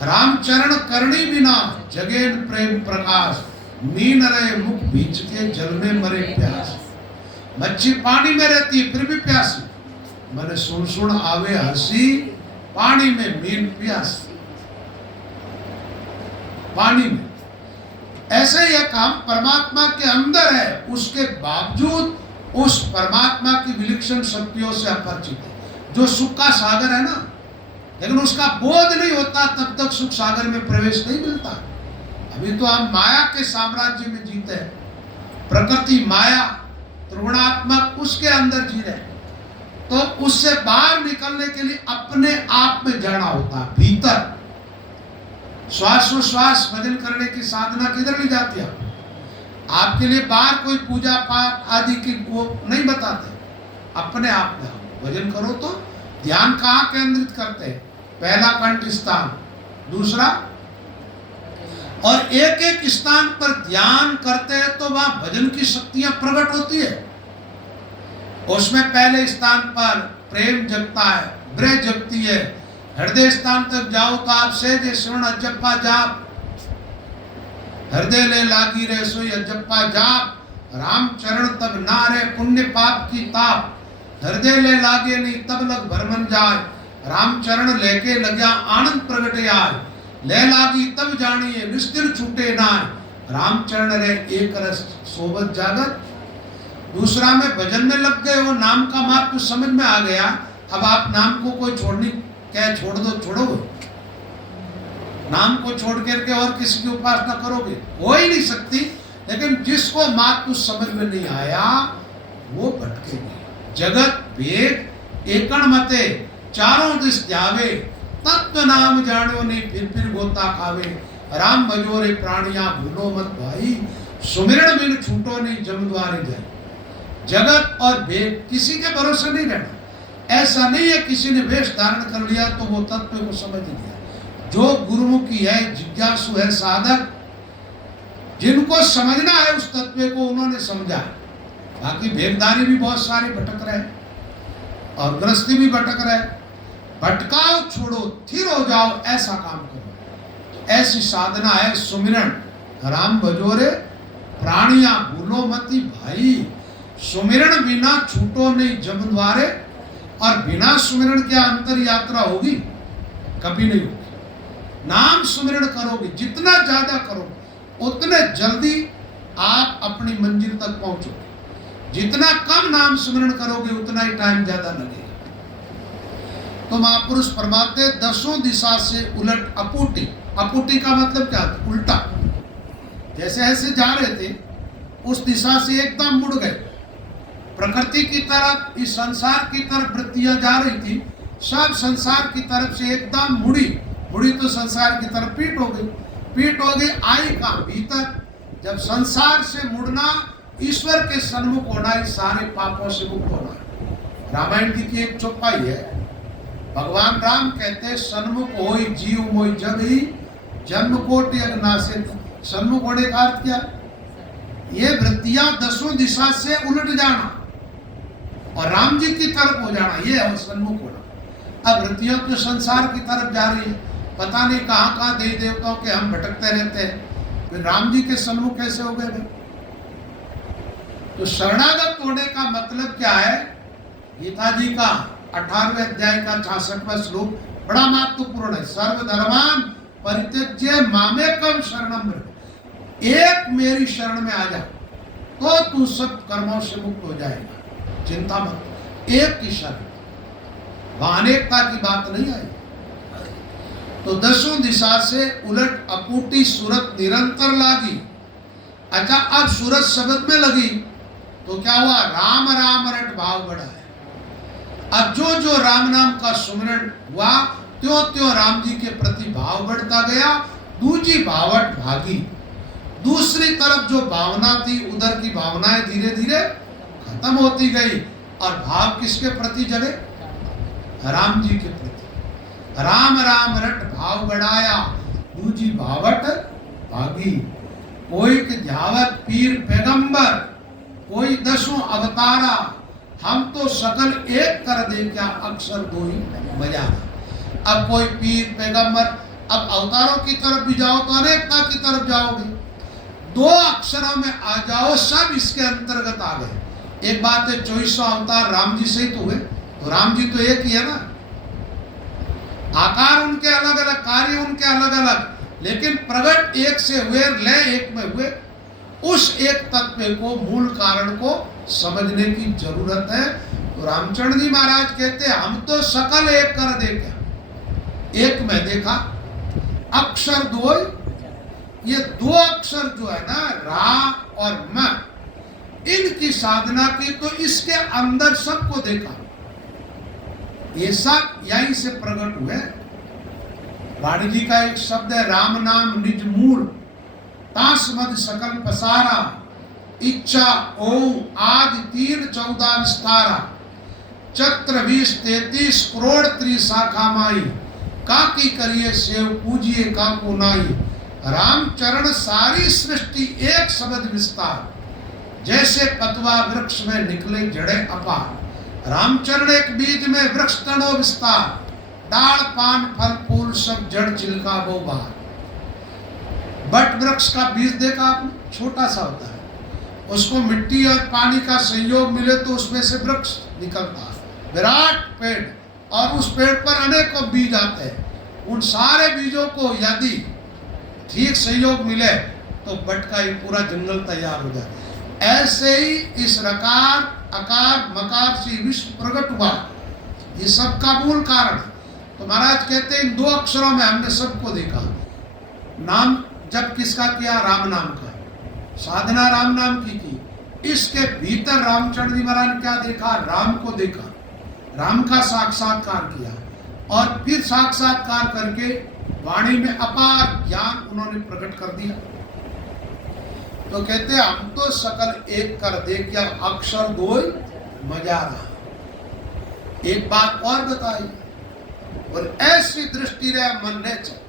रामचरण करणी बिना जगेन प्रेम प्रकाश, मीन रहे मुख बीच के जल में मरे प्यास। मच्छी पानी में रहती है फिर भी प्यासी, मैंने सुन सुन आवे हंसी, पानी में मीन प्यास, पानी में। ऐसे यह काम परमात्मा के अंदर है, उसके बावजूद उस परमात्मा की विलक्षण शक्तियों से अपरिचित है। जो सुख का सागर है ना, लेकिन उसका बोध नहीं होता तब तक सुख सागर में प्रवेश नहीं मिलता। अभी तो हम माया के साम्राज्य में जीते हैं, प्रकृति माया त्रिगुणात्मक उसके अंदर जी रहे, तो उससे बाहर निकलने के लिए अपने आप में जाना होता है, भीतर। श्वासोश्वास भजन करने की साधना किधर ले जाती है? आपके लिए बाहर कोई पूजा पाठ आदि की वो नहीं बताते, अपने आप में भजन करो। तो ध्यान कहाँ केंद्रित करते हैं? पहला कंठ स्थान, दूसरा, और एक एक स्थान पर ध्यान करते हैं तो वहां भजन की शक्तियां प्रकट होती है। उसमें पहले स्थान पर प्रेम जगता है, ब्रह जगती है, हृदय स्थान तक जाओ तो आप सहज श्रवण अजप्पा जाप, हृदय ले लागी रे सोई अजप्पा जाप, राम चरण तब ना रे पुण्य पाप की ताप, हृदय ले लागे नहीं तब लग भरमन जाय, राम चरण लेके लग्या आनंद प्रगटे आय, ले लागी तब जानिए निस्तिर छूटे नाय, राम चरण रे एक रस सोबत जागत। दूसरा में भजन में लग गए हो, नाम का महत्व समझ में आ गया, अब आप नाम को कोई छोड़नी क्या छोड़ दो, छोड़ोगे? नाम को छोड़ करके और किसी की उपासना करोगे? हो ही नहीं सकती। लेकिन जिसको महत्व समझ में नहीं आया वो भटकेंगे। जगत भेद एकण मते चारों दिश जावे, तत्व नाम जानो नहीं फिर गोता खावे, राम भजोरे प्राणिया भूलो मत भाई, सुमिरन बिन छूटो नहीं जम द्वारे जाए। जगत और भेद किसी के भरोसे नहीं रहना। ऐसा नहीं है किसी ने वेश धारण कर लिया तो वो तत्व को समझ लिया। जो गुरुमुखी है, जिज्ञासु है, साधक, जिनको समझना है उस तत्व को उन्होंने समझा। बाकी भेदधारी भी बहुत सारे भटक रहे और गृहस्थी भी भटक रहे। भटकाओ छोड़ो, स्थिर हो जाओ, ऐसा काम करो। ऐसी साधना है सुमिरन। राम भजोरे प्राणिया भूलो मती भाई, सुमिरन बिना छूटो नहीं जम द्वारे। और बिना सुमिरन के अंतर यात्रा होगी? कभी नहीं होगी। नाम सुमिरन करोगे, जितना ज्यादा करोगे उतने जल्दी आप अपनी मंजिल तक पहुंचोगे। जितना कम नाम सुमिरन करोगे उतना ही टाइम ज्यादा लगेगा। तो महापुरुष फरमाते दसों दिशा से उलट अपूटी। अपूटी का मतलब क्या? उल्टा। जैसे ऐसे जा रहे थे उस दिशा से एकदम मुड़ गए। प्रकृति की तरफ, इस संसार की तरफ वृत्तियां जा रही थी, सब संसार की तरफ से एकदम मुड़ी तो संसार की तरफ पीठ हो गई। आई का भीतर। जब संसार से मुड़ना, ईश्वर के सन्मुख होना, इस सारे पापों से मुक्त होना। रामायण की एक चौपाई है। भगवान राम कहते हैं सन्मुख होई जीव मोई जग ही, जन्म कोटि अगनासे। सन्मुख होने का अर्थ क्या? ये वृत्तियां दसों दिशा से उलट जाना और राम जी की तरफ हो जाना, ये है सन्मुख होना। अब वृत्तियां तो संसार की तरफ जा रही है, पता नहीं कहाँ देवी देवताओं के हम भटकते रहते हैं, फिर राम जी के सन्मुख कैसे हो गए? तो शरणागत होने का मतलब क्या है? गीता जी का 18वें अध्याय का 66वां श्लोक बड़ा महत्वपूर्ण है। सर्वधर्मान परित्यज्य मामेकम शरणम व्रज। एक मेरी शरण में आ जा तो तू सब कर्मों से मुक्त हो जाएगा। चिंता मत, एक की शरण। वहां अनेकता की बात नहीं आई। तो दसों दिशा से उलट अपूटी सूरत निरंतर लागी। अच्छा, अब सूरत शब्द में लगी तो क्या हुआ? राम राम रट भाव बढ़ा है। अब जो जो राम नाम का सुमिरन हुआ त्यों त्यों राम जी के प्रति भाव बढ़ता गया। दूजी भावट भागी। दूसरी तरफ जो भावना थी, उधर की भावनाएं धीरे धीरे खत्म होती गई और भाव किसके प्रति जगे? राम जी के प्रति। राम राम रट भाव बढ़ाया, दूजी भावट भागी। कोई ध्यावत पीर पैगंबर, कोई दसों अवतारा, हम तो सकल एक कर दे क्या अक्षर दो ही बजाना। अब कोई पीर पैगंबर, अब अवतारों की तरफ भी जाओ तो अनेकता की तरफ जाओगे। दो अक्षरों में आ जाओ, सब इसके अंतर्गत आ गए। एक बात है, 2400 अवतार राम जी से ही तो हुए, तो राम जी तो एक ही है ना। आकार उनके अलग अलग, कार्य उनके अलग अलग, लेकिन प्रगट एक से हुए, लय एक में हुए। उस एक तत्व को, मूल कारण को समझने की जरूरत है। तो रामचंद्र जी महाराज कहते हैं हम तो सकल एक कर दे क्या। एक में देखा, अक्षर दो, ये दो अक्षर जो है ना, रा और म, इनकी साधना की तो इसके अंदर सबको देखा। ये सब यहीं से प्रकट हुए। वाणी जी का एक शब्द है, राम नाम निज मूल, तास मद सकल पसारा, इच्छा ओम आदि 3 14 विस्तारा, चत्र 20 33 करोड़ त्रिशाखा माई, काकी करिए सेव पूजिए काको नाई। राम चरण सारी सृष्टि एक शब्द विस्तार, जैसे पतवा वृक्ष में निकले जड़े अपार। रामचरण एक बीज में वृक्ष तनो विस्तार, दाल पान फल फूल सब जड़ छिलका वो बाहर। बट वृक्ष का बीज देखा आपने, छोटा सा होता है, उसको मिट्टी और पानी का संयोग मिले तो उसमें से वृक्ष निकलता है, विराट पेड़, और उस पेड़ पर अनेकों बीज आते हैं। उन सारे बीजों को यदि ठीक संयोग मिले तो बट का ही पूरा जंगल तैयार हो जाए। ऐसे ही इस रकार अकार मकार से विश्व प्रकट हुआ, ये सब का मूल कारण। तो महाराज कहते हैं इन 2 अक्षरों में हमने सबको देखा। नाम जब किसका किया? राम नाम का। साधना राम नाम की। इसके भीतर रामचंद्र जी महाराज ने क्या देखा? राम को देखा, राम का साक्षात्कार किया, और फिर साक्षात्कार करके वाणी में अपार ज्ञान उन्होंने प्रकट कर दिया। तो कहते हैं हम तो सकल एक कर दे, क्या अक्षर दो मजा रहा। एक बात और बताई, और ऐसी दृष्टि रहे मन ने चल,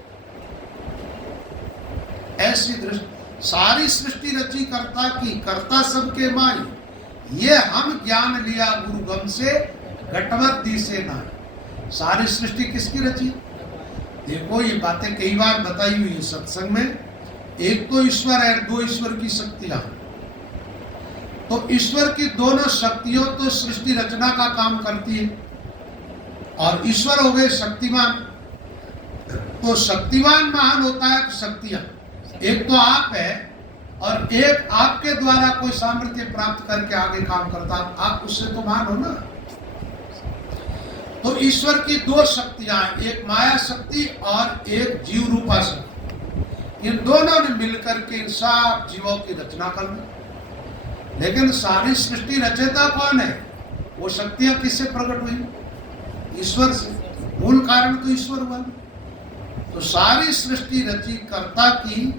ऐसी दृष्टि सारी सृष्टि रची करता की, करता सबके माई। ये हम ज्ञान लिया गुरु गम से, घटवत दी से ना। सारी सृष्टि किसकी रची? देखो ये बातें कई बार बताई हुई है सत्संग में। एक तो ईश्वर है, 2 ईश्वर की शक्तियां। तो ईश्वर की दोनों शक्तियों तो सृष्टि रचना का काम करती है, और ईश्वर हो गए शक्तिमान। तो शक्तिमान महान होता है शक्तियां। एक तो आप है, और एक आपके द्वारा कोई सामर्थ्य प्राप्त करके आगे काम करता, आप उससे तो महान हो ना। तो ईश्वर की 2 शक्तियां, एक माया शक्ति और एक जीव रूपा शक्ति। इन दोनों ने मिलकर के इन सब जीवों की रचना कर दी। लेकिन सारी सृष्टि रचयिता कौन है? वो शक्तियां किससे प्रकट हुई? ईश्वर से। मूल कारण तो ईश्वर हुआ। तो सारी सृष्टि रची कर्ता की,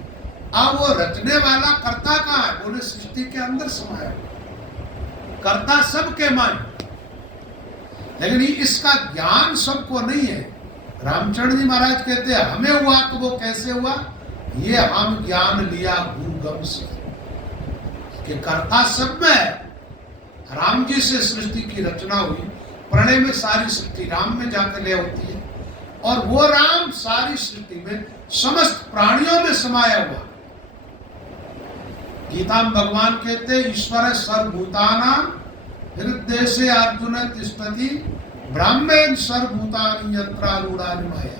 अब वो रचने वाला कर्ता कहाँ है? बोले सृष्टि के अंदर समाया। कर्ता सबके मान, लेकिन इसका ज्ञान सबको नहीं है। रामचंद्र जी महाराज कहते हैं हमें हुआ, तो वो कैसे हुआ? ये हम ज्ञान लिया गुरुगम से, कि कर्ता सब में है। राम जी से सृष्टि की रचना हुई, प्रणय में सारी सृष्टि राम में जाकर ले होती है, और वो राम सारी सृष्टि में समस्त प्राणियों में समाया हुआ। गीता में भगवान कहते ईश्वर सर्वभूतानां हृदय से अर्जुन तिष्ठति ब्राह्मण सर्वभूतानि यत्रारूढ़ानि माया।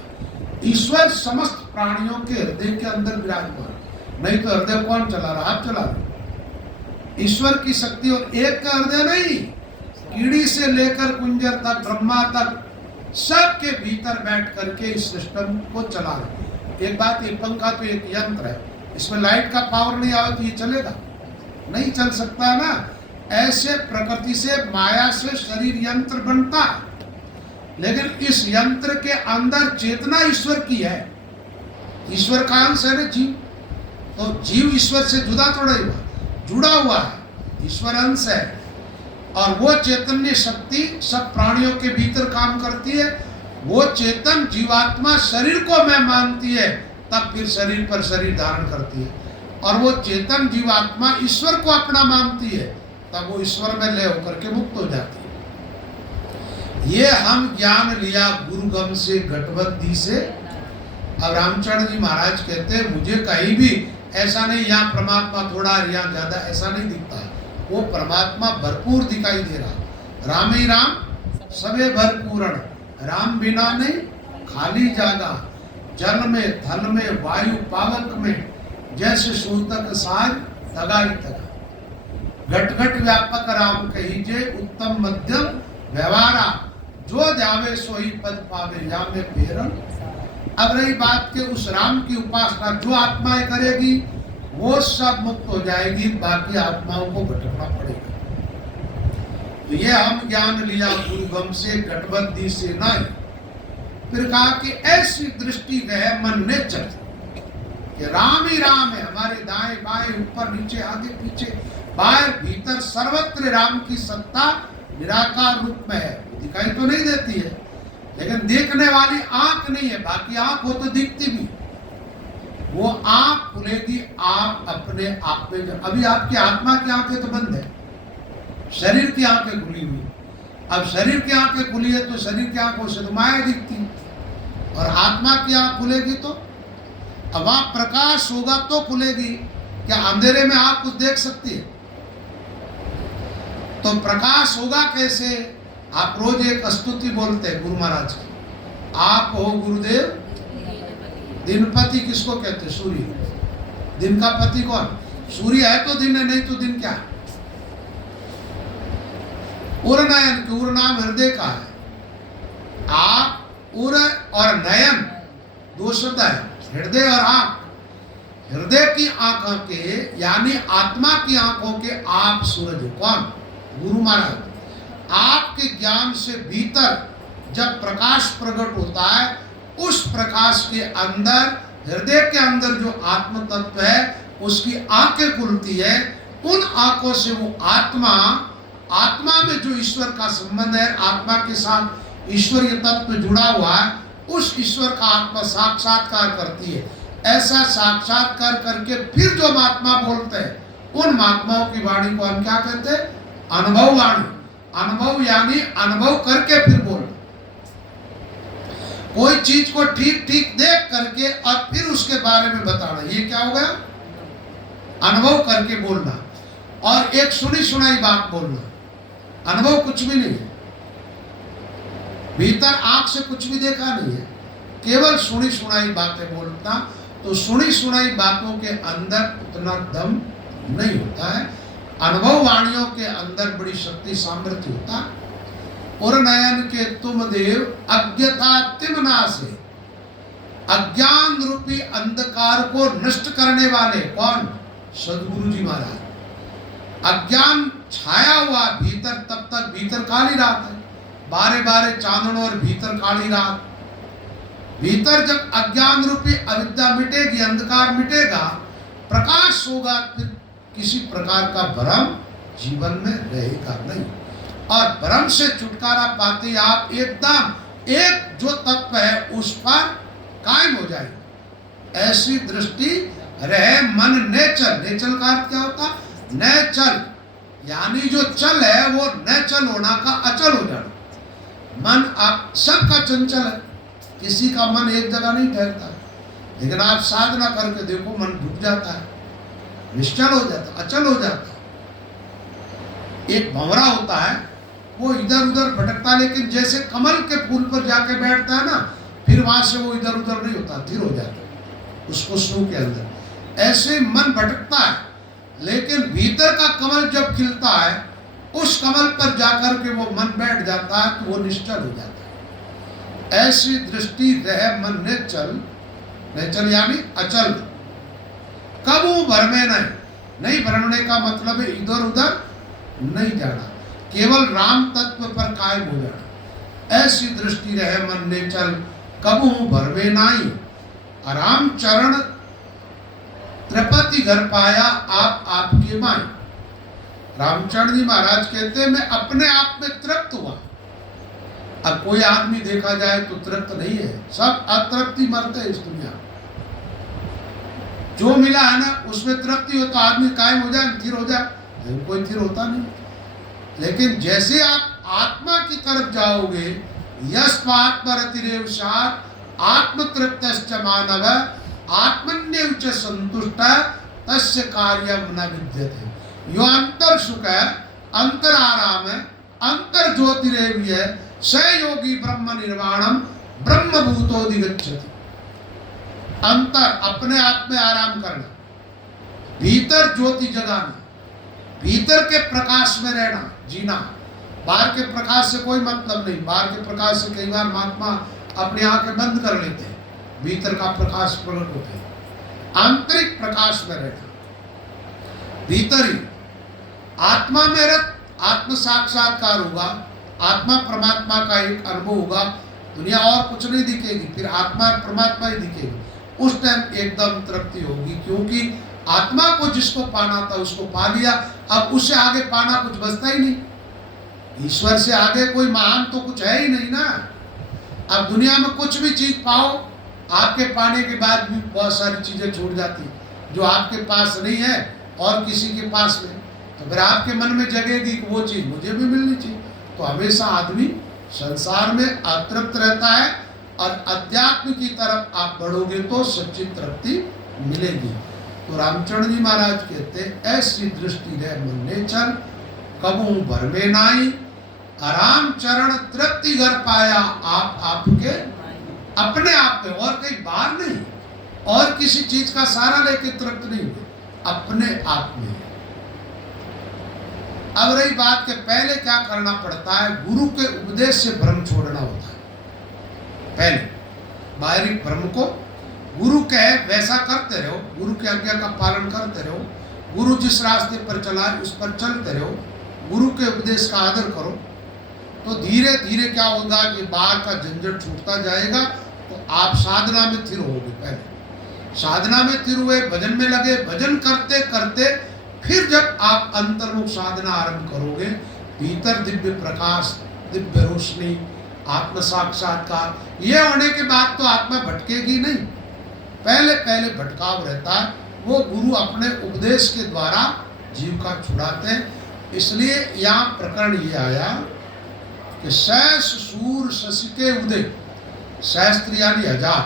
ईश्वर समस्त प्राणियों के हृदय के अंदर विराजमान। नहीं तो हृदय कौन चला रहा? आप चला रहे। ईश्वर की शक्ति, और एक का हृदय नहीं, कीड़ी से लेकर कुंजर तक, ब्रह्मा तक, सबके भीतर बैठ करके इस सिस्टम को चला रहे। एक बात, ये पंखा तो एक यंत्र है, इसमें लाइट का पावर नहीं आवे तो ये चलेगा? नहीं चल सकता है ना। ऐसे प्रकृति से माया से शरीर यंत्र बनता है, लेकिन इस यंत्र के अंदर चेतना ईश्वर की है। ईश्वर का अंश है ना जीव, तो जीव ईश्वर से जुदा थोड़ा ही हुआ, जुड़ा हुआ है, ईश्वर अंश है। और वो चैतन्य शक्ति सब प्राणियों के भीतर काम करती है। वो चेतन जीवात्मा शरीर को मैं मानती है, तब फिर शरीर पर शरीर धारण करती है। और वो चेतन जीवात्मा ईश्वर को अपना मानती है, तब वो ईश्वर में लय होकर के मुक्त हो जाती है। ये हम ज्ञान लिया गुरुगम से, घटवत दी से। अब रामचंद्र जी महाराज कहते हैं मुझे कहीं भी ऐसा नहीं यहाँ परमात्मा थोड़ा यहाँ ज्यादा, ऐसा नहीं दिखता। वो परमात्मा भरपूर दिखाई दे रहा। राम ही राम सबे भरपूरण, राम बिना नहीं खाली जागा। जल में थल में वायु पावक में, जैसे सूतक साज तगाई तगा। घट घट व्यापक राम कहीजे, उत्तम मध्यम व्यवहारा। जो जावे सोई पद पावे, जामे पेरन। अब रही बात के उस राम की उपासना जो आत्माएं करेगी वो सब मुक्त हो जाएगी, बाकी आत्माओं को भटकना पड़ेगा। तो ये हम ज्ञान लिया गुरुगम से, घटवत दी से नहीं। फिर कहा कि ऐसी दृष्टि वह मन ने चल कि राम ही राम है। हमारे दाएं बाएं ऊपर नीचे आगे पीछे बाहर भीतर सर्वत्र राम की सत्ता निराकार रूप में है। दिखाई तो नहीं देती है, लेकिन देखने वाली आंख नहीं है। बाकी आंख हो तो दिखती भी, वो आंख खुलेगी आप अपने आप में। अभी आपकी आत्मा की आंखें तो बंद है, शरीर की आंखें खुली हुई। अब शरीर की आंखें खुली है तो शरीर की आंखों से तो माया दिखती है। और आत्मा की आंख खुलेगी तो अब वहां प्रकाश होगा तो खुलेगी। क्या अंधेरे में आप कुछ देख सकती है? तो प्रकाश होगा कैसे? आप रोज एक स्तुति बोलते हैं गुरु महाराज की, आप हो गुरुदेव दिनपति। किसको कहते हैं? सूर्य। दिन का पति कौन? सूर्य है तो दिन है, नहीं तो दिन क्या है? उरनयन की उर नाम हृदय का है। आप उर और नयन दो शब्द है, हृदय और आंख। हृदय की आंखों के यानी आत्मा की आंखों के आप सूरज हो। कौन? गुरु महाराज। आपके ज्ञान से भीतर जब प्रकाश प्रकट होता है, उस प्रकाश के अंदर हृदय के अंदर जो आत्म तत्व है उसकी आंखें खुलती है। उन आंखों से वो आत्मा में जो ईश्वर का संबंध है, आत्मा के साथ ईश्वरीय तत्व जुड़ा हुआ है, उस ईश्वर का आत्मा साक्षात्कार करती है। ऐसा साक्षात्कार करके फिर जो महात्मा बोलते हैं, उन महात्माओं की वाणी को हम क्या कहते हैं? अनुभव वाणी। अनुभव यानी अनुभव करके फिर बोलना। कोई चीज को ठीक ठीक देख करके और फिर उसके बारे में बताना, ये क्या हो गया? अनुभव करके बोलना। और एक सुनी सुनाई बात बोलना, अनुभव कुछ भी नहीं है। भीतर आंख से कुछ भी देखा नहीं है, केवल सुनी सुनाई बातें बोलना। तो सुनी सुनाई बातों के अंदर उतना दम नहीं होता है। अनुभव वाणियों के अंदर बड़ी शक्ति सामर्थ्य होता है। और नयन के तुम देव अज्ञता तिमनासे, अज्ञान रूपी अंधकार को नष्ट करने वाले कौन? सदगुरु जी महाराज। अज्ञान छाया हुआ भीतर, तब तक भीतर काली रात है, बारे बारे चांदनों और भीतर काली रात। भीतर जब अज्ञान रूपी अविद्या मिटेगी, अंधकार मिटेगा, प्रकाश होगा, फिर किसी प्रकार का भ्रम जीवन में रहेगा नहीं। और भ्रम से छुटकारा पाते आप एकदम एक जो तत्व है उस पर कायम हो जाएगी। ऐसी दृष्टि रहे मन नेचल। नेचल का अर्थ क्या होता? नेचल यानी जो चल है वो नेचल होना का अचल हो जाना। मन आप सबका चंचल है, किसी का मन एक जगह नहीं ठहरता। लेकिन आप साधना करके देखो, मन रुक जाता है, निश्चल हो जाता, अचल हो जाता। एक भंवरा होता है, वो इधर उधर भटकता, लेकिन जैसे कमल के फूल पर जाके बैठता है ना, फिर वहां से वो इधर उधर नहीं होता, स्थिर हो जाता है उसको स्नो के अंदर। ऐसे मन भटकता है, लेकिन भीतर का कमल जब खिलता है, उस कमल पर जाकर के वो मन बैठ जाता है, तो वो निश्चल हो जाता है। ऐसी दृष्टि रहे मन नेचल। नेचल यानी अचल, कबू भरमे नहीं भरने का मतलब है इधर उधर नहीं जाना, केवल राम तत्व पर कायम हो जाना। ऐसी दृष्टि रहे मन ने चल, कबू भरमे नाई। राम चरण त्रिपति घर पाया, आप आपके माई। रामचंद्र जी महाराज कहते हैं, मैं अपने आप में तृप्त हुआ। अब कोई आदमी देखा जाए तो तृप्त नहीं है, सब अतृप्ति मरते हैं इस दुनिया। जो मिला है ना उसमें तृप्ति हो तो आदमी कायम हो जाए, स्थिर हो जाए, कोई स्थिर होता नहीं। लेकिन जैसे आप आत्मा की तरफ जाओगे, यस्मात्मरतिरेव सात आत्मतृप्तश्च मानव आत्मन्यव च संतुष्ट तस्य कार्यम न विद्यते। यो अंतर सुख है, अंतर आराम है, अंतर ज्योतिरेव है, स योगी ब्रह्म निर्वाणम ब्रह्मभूतोधिगच्छति। अंतर अपने आप में आराम करना, भीतर ज्योति जगाना, भीतर के प्रकाश में रहना, जीना। बाहर के प्रकाश से कोई मतलब नहीं। बाहर के प्रकाश से कई बार महात्मा अपनी आंखें बंद कर लेते हैं, भीतर का प्रकाश प्रकट होते हैं। आंतरिक प्रकाश में रहना, भीतर ही आत्मा में रह, आत्म साक्षात्कार होगा, आत्मा परमात्मा का एक अनुभव होगा, दुनिया और कुछ नहीं दिखेगी, फिर आत्मा परमात्मा ही दिखेगी। उस टाइम एकदम तृप्ति होगी, क्योंकि आत्मा को जिसको पाना था उसको पा लिया। अब उससे आगे पाना कुछ बचता ही नहीं। ईश्वर से आगे कोई महान तो कुछ है ही नहीं ना। अब दुनिया में कुछ भी चीज पाओ, आपके पाने के बाद भी बहुत सारी चीजें छूट जाती जो आपके पास नहीं है और किसी के पास में। तो फिर आपके मन में जगेगी कि वो चीज मुझे भी मिलनी चाहिए। तो हमेशा आदमी संसार में अतृप्त रहता है और अध्यात्म की तरफ आप बढ़ोगे तो सच्ची तृप्ति मिलेगी। तो रामचरण जी महाराज कहते ऐसी दृष्टि रह मन ने चल कबू भर में नाई, आराम चरण तृप्ति घर पाया आप आपके अपने आप में, और कहीं बाहर नहीं, और किसी चीज का सहारा लेके तृप्त नहीं हुए, अपने आप में। अब रही बात के पहले क्या करना पड़ता है, गुरु के उपदेश से भ्रम छोड़ना होता है। पहले बाहरी भ्रम को गुरु कहे वैसा करते रहो, गुरु की आज्ञा का पालन करते रहो, गुरु जिस रास्ते पर चला है उस पर चलते रहो, गुरु के उपदेश का आदर करो, तो धीरे धीरे क्या होगा कि बाहर का झंझट छूटता जाएगा। तो आप साधना में स्थिर होगे। पहले साधना में स्थिर हुए, भजन में लगे, भजन करते करते फिर जब आप अंतर्मुख साधना आरंभ करोगे, भीतर दिव्य प्रकाश, दिव्य रोशनी, आत्म साक्षात्कार, ये होने के बाद तो आत्मा भटकेगी नहीं। पहले पहले भटकाव रहता है, वो गुरु अपने उपदेश के द्वारा जीव का छुड़ाते हैं। इसलिए यहाँ प्रकरण ये आया कि सहस सूर शशि के उदय, सहस्त्र यानी 1000,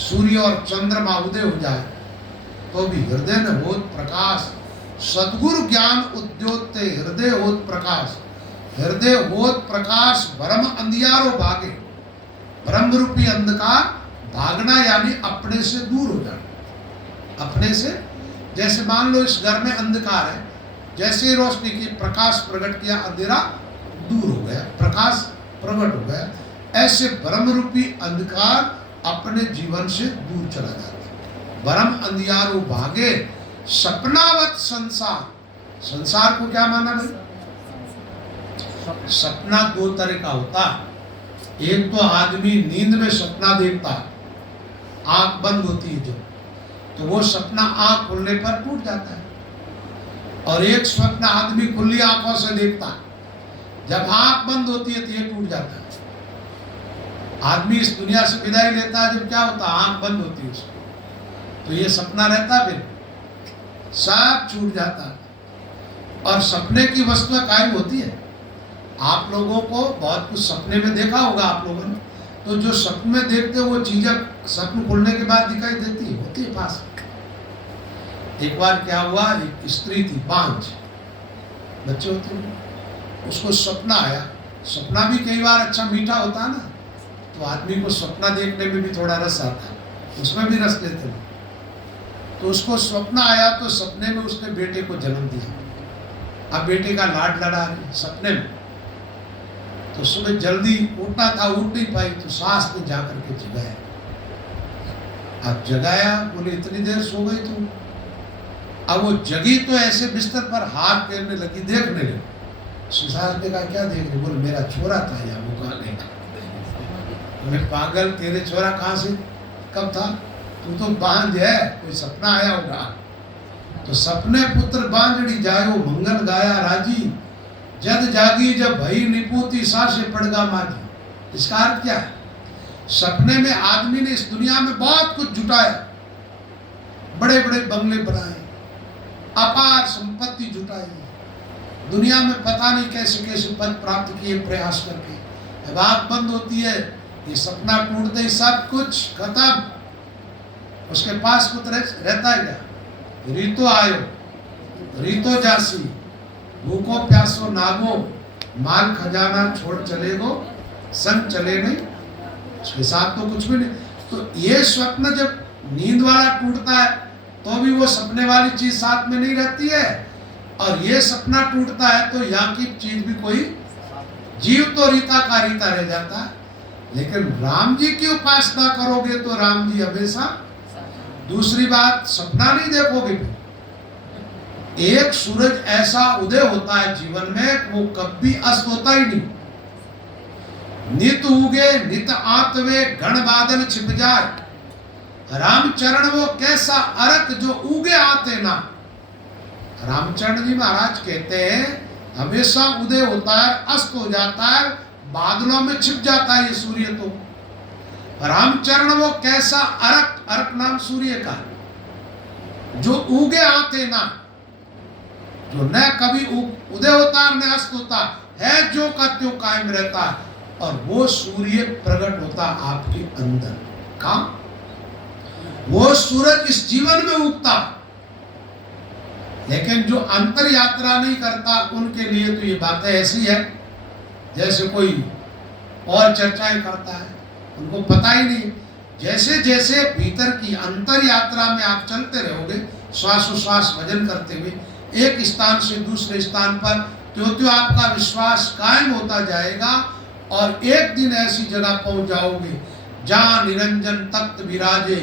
सूर्य और चंद्रमा उदय हो जाए तो भी हृदय में होत प्रकाश, सद्गुरु ज्ञान उद्योते हृदय होत प्रकाश, हृदय होत प्रकाश, भ्रम अंधियारो भागे, ब्रह्म रूपी अंधकार भागना यानी अपने से दूर हो जाना। अपने से, जैसे मान लो इस घर में अंधकार है, जैसे ही रोशनी की प्रकाश प्रकट किया अंधेरा दूर हो गया, प्रकाश प्रकट हो गया। ऐसे ब्रह्म रूपी अंधकार अपने जीवन से दूर चला जाता है। ब्रह्म अंधियारो भागे, सपनावत संसार, संसार को क्या माना भाई? सपना दो तरह का होता है। एक तो आदमी नींद में सपना देखता है, आंख बंद होती है जो, तो वो सपना आंख खुलने पर टूट जाता है। और एक स्वप्न आदमी खुली आंखों से देखता है, जब आंख बंद होती है तो ये टूट जाता है। आदमी इस दुनिया से विदाई लेता है जब क्या होता है, आंख बंद होती है उसकी, तो ये सपना रहता है, फिर सब छूट जाता है। और सपने की वस्तु कायम होती है। आप लोगों को बहुत कुछ सपने में देखा होगा आप लोगों ने, तो जो सपने में देखते हो वो चीजें सपन खुलने के बाद दिखाई देती है, होती है पास। एक बार क्या हुआ, एक स्त्री थी, 5 बच्चे होते हैं, उसको सपना आया। सपना भी कई बार अच्छा मीठा होता है ना, तो आदमी को सपना देखने में भी थोड़ा रस आता है, उसमें भी रस लेते हैं। तो उसको सपना आया, तो सपने में उसने बेटे को जन्म दिया। अब बेटे का लाड लड़ा रही सपने में, तो सुबह जल्दी उठना था, उठ नहीं पाई, तो सास ने जाकर के जगाया। अब जगाया, बोले इतनी देर सो गई तू? अब वो जगी तो ऐसे बिस्तर पर हाथ फेरने लगी, देखने लगी। सास ने कहा क्या देख रही? बोले मेरा छोरा था यहाँ, वो कहाँ गया? बोले पागल, तेरे छोरा कहाँ से कब था? तू तो बांझ है, कोई सपना आया होगा। तो सपने पुत्र बांझड़ी जायो, मंगल गाया राजी, जद जागी जब भई निपूती सासे पड़गा माजी। इसका अर्थ क्या है? सपने में आदमी ने इस दुनिया में बहुत कुछ जुटाया, बड़े बड़े बंगले बनाए, अपार संपत्ति जुटाई, दुनिया में पता नहीं कैसे कैसे पद प्राप्त किए प्रयास करके। जब आंख बंद होती है, ये सपना टूटते ही सब कुछ खत्म। उसके पास कुछ रहता है क्या? रीतो आयो रीतो जासी, भूखो प्यासो नागो, माल खजाना छोड़ चले गो, संग चले नहीं, उसके साथ तो कुछ भी नहीं। तो ये स्वप्न जब नींद वाला टूटता है तो भी वो सपने वाली चीज साथ में नहीं रहती है, और ये सपना टूटता है तो यहाँ की चीज भी कोई, जीव तो रीता का रीता रह जाता है। लेकिन राम जी की उपासना करोगे तो राम जी हमेशा। दूसरी बात, सपना नहीं देखोगे। एक सूरज ऐसा उदय होता है जीवन में, वो कभी अस्त होता ही नहीं। नित उगे नित आतवे, घन बादल छिप जाए, रामचरण वो कैसा अरक जो उगे आते ना। रामचरण जी महाराज कहते हैं हमेशा उदय होता है, अस्त हो जाता है, बादलों में छिप जाता है ये सूर्य। तो रामचरण वो कैसा अरक, अरक नाम सूर्य का, जो उगे आते ना, जो न कभी उदय होता न अस्त होता है, जो का त्यों कायम रहता है। और वो सूर्य प्रकट होता आपके अंदर। कहाँ? वो सूरज इस जीवन में उगता, लेकिन जो अंतर यात्रा नहीं करता उनके लिए तो ये बातें ऐसी है जैसे कोई और चर्चाएं करता है, उनको पता ही नहीं। जैसे जैसे भीतर की अंतर यात्रा में आप चलते रहोगे, श्वासोश्वास भजन करते हुए एक स्थान से दूसरे स्थान पर, त्यों आपका विश्वास कायम होता जाएगा और एक दिन ऐसी जगह पहुंच जाओगे जहां निरंजन तख्त विराजे,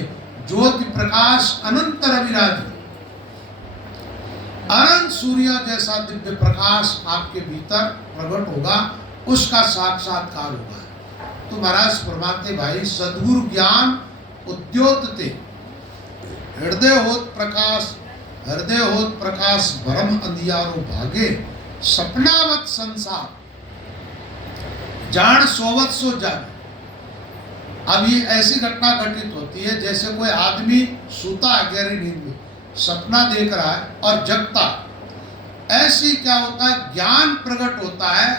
ज्योति प्रकाश अनंतर विराजे। अनंत सूर्य जैसा दिव्य प्रकाश आपके भीतर प्रकट होगा, उसका साक्षात्कार होगा। तो महाराज फरमाते, भाई सद्गुरु ज्ञान उद्योतते हृदय होत प्रकाश भरम अंधियारो भागे, सपनावत संसार जान सोवत सो जागे। अब ये ऐसी घटना घटित होती है जैसे कोई आदमी सूता है गहरी नींद में, सपना देख रहा है और जगता। ऐसी क्या होता है, ज्ञान प्रकट होता है,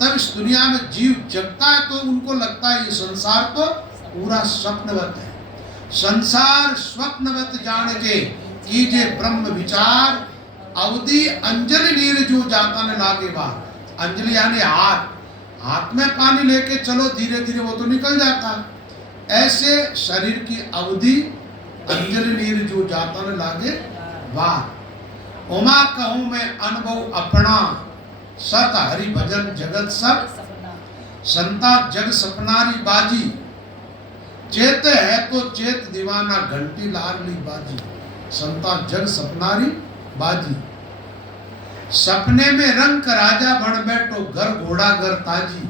तब इस दुनिया में जीव जगता है तो उनको लगता है ये संसार तो पूरा स्वप्नवत है। संसार स्वप्नवत जान के कीजे ब्रह्म विचार, अवधि अंजलि नीर जो जाता न लागे बाहर। अंजलि यानी हाथ में पानी लेके चलो, धीरे धीरे वो तो निकल जाता। ऐसे शरीर की अवधि अंजलि नीर जो जाता न लागे बाहर। उमा कहूं मैं अनुभव अपना, सत हरि भजन जगत सब संता जग सपनारी बाजी। चेत है तो चेत दीवाना, घंटी लारली बाजी। संता जग सपनारी बाजी। सपने में रंग राजा बन बैठो, घर घोड़ा घर ताजी।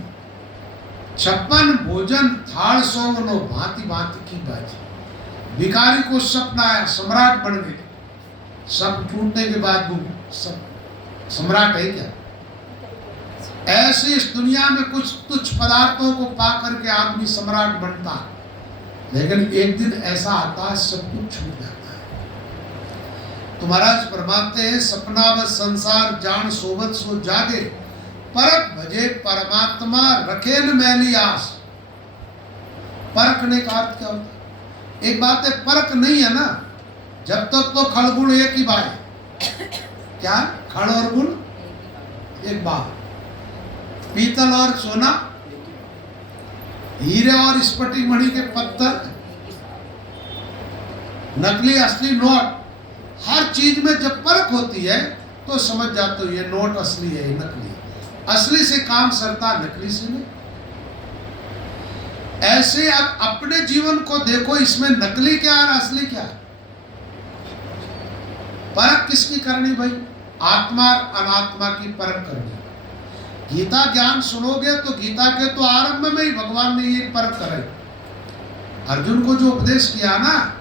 56 भोजन थाल सोवनो, भांति भांति की बाजी। भिखारी को सपना आया सम्राट बन गए, सब टूटने के बाद वो सब सम्राट है क्या? ऐसे इस दुनिया में कुछ तुच्छ पदार्थों को पा करके आदमी सम्राट बनता, लेकिन एक दिन ऐसा आता है सब कुछ छूट जाता है। तो महाराज फरमाते हैं, सपनावत संसार जान सोवत सो जागे, परख भजे परमात्मा रखे न मैली आस। परखने का अर्थ क्या होता है? एक बात है, परख नहीं है ना, जब तक तो खड़गुण एक ही बात। क्या? खड़ और गुण एक बात। पीतल और सोना, हीरे और स्फटिक मणि के पत्थर, नकली असली नोट, हर चीज में जब परख होती है तो समझ जाते हो ये नोट असली है, ये नकली है। असली से काम सरता, नकली से नहीं। ऐसे आप अपने जीवन को देखो, इसमें नकली क्या और असली क्या? परख किसकी करनी भाई? आत्मा और अनात्मा की परख करनी। गीता ज्ञान सुनोगे तो गीता के तो आरंभ में ही भगवान ने ये परख कराई। अर्जुन को जो उपदेश किया ना,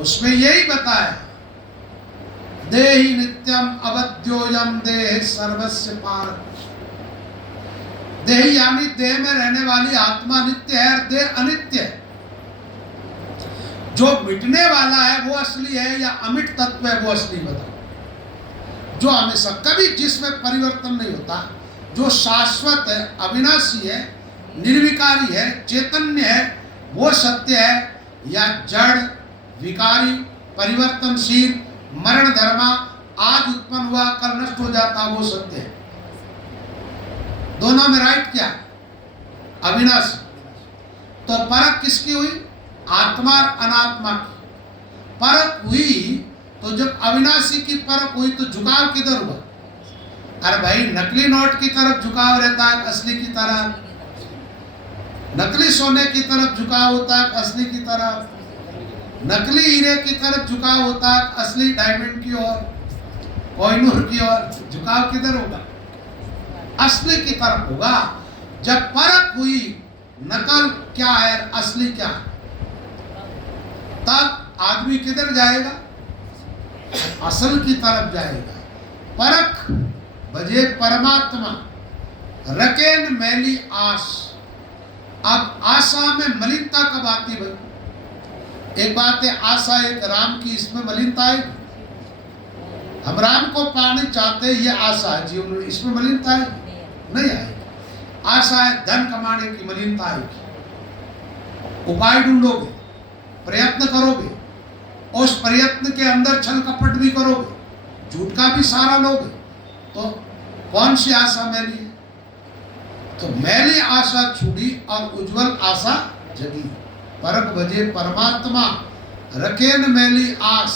उसमें यही बताया, देहि नित्यम अवध्योयम देह सर्वस्य पार। देह यानी देह में रहने वाली आत्मा नित्य है, देह अनित्य है। जो मिटने वाला है वो असली है या अमिट तत्व है वो असली? बताओ। जो हमेशा कभी जिसमें परिवर्तन नहीं होता, जो शाश्वत है, अविनाशी है, निर्विकारी है, चैतन्य है, वो सत्य है, या जड़ विकारी परिवर्तनशील मरण धर्मा, आज उत्पन्न हुआ कल नष्ट हो जाता, वो सत्य है? दोनों में राइट क्या? अविनाशी। तो परख किसकी हुई? आत्मा और अनात्मा की परख हुई। तो जब अविनाशी की परख हुई तो झुकाव किधर हुआ? अरे भाई, नकली नोट की तरफ झुकाव रहता है, असली की तरफ। नकली सोने की तरफ झुकाव होता है, असली की तरफ। नकली हीरे की तरफ झुकाव होता है, असली डायमंड की ओर, कोहिनूर की ओर। झुकाव किधर होगा? असली की तरफ होगा। जब परख हुई नकल क्या है, असली क्या है, तब आदमी किधर जाएगा? असल की तरफ जाएगा। परख भजे परमात्मा रकेन मैली आस। अब आशा में मलिनता कब आती भाई? एक बात है, आशा एक राम की, इसमें मलिनता है। हम राम को पाना चाहते हैं, ये आशा है जीवन में, इसमें मलिनता है नहीं आएगी। आशा है धन कमाने की, मलिनता आएगी, उपाय ढूंढोगे, प्रयत्न करोगे, उस प्रयत्न के अंदर छल कपट भी करोगे, झूठ का भी सहारा लोगे, तो कौन सी आशा मैली है? तो मैली आशा छूटी और उज्जवल आशा जगी। परक भजे परमात्मा रखे न मैली आस,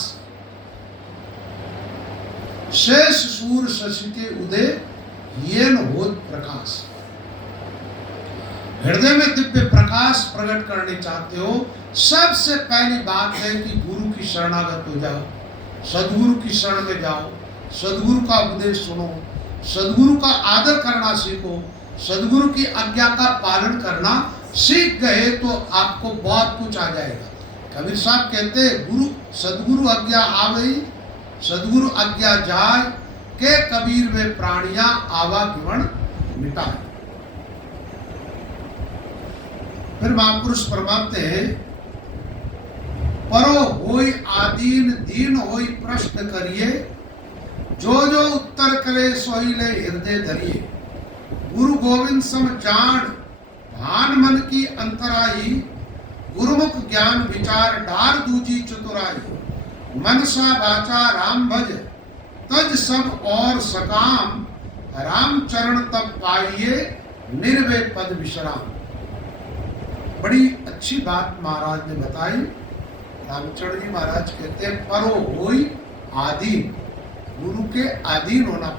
शेष सूर शशि के उदय ये न होत प्रकाश। हृदय में दिव्य प्रकाश प्रकट करने चाहते हो, सबसे पहली बात है कि गुरु की शरणागत हो जाओ, सदगुरु की शरण में जाओ, सदगुरु का उपदेश सुनो, सदगुरु का आदर करना सीखो, सदगुरु की आज्ञा का पालन करना सीख गए तो आपको बहुत कुछ आ जाएगा। कबीर साहब कहते हैं, गुरु सदगुरु आज्ञा आवई, सदगुरु आज्ञा जाय, के कबीर वे प्राणिया आवागमन मिटाए। फिर महापुरुष फरमाते हैं, परो होई आदीन दीन होई प्रश्न करिए, जो जो उत्तर करे सोई ले हृदय धरिए। गुरु गोविंद सम जान भान मन की अंतराई, गुरुमुख ज्ञान विचार डार दूजी चतुराई। मनसा बाचा राम भज तज सब और सकाम, राम चरण तब पाइए निर्वे पद विश्राम। बड़ी अच्छी बात महाराज ने बताई। रामचरण जी महाराज कहते हैं, परो होई आदीन, गुरु के अधीन होना।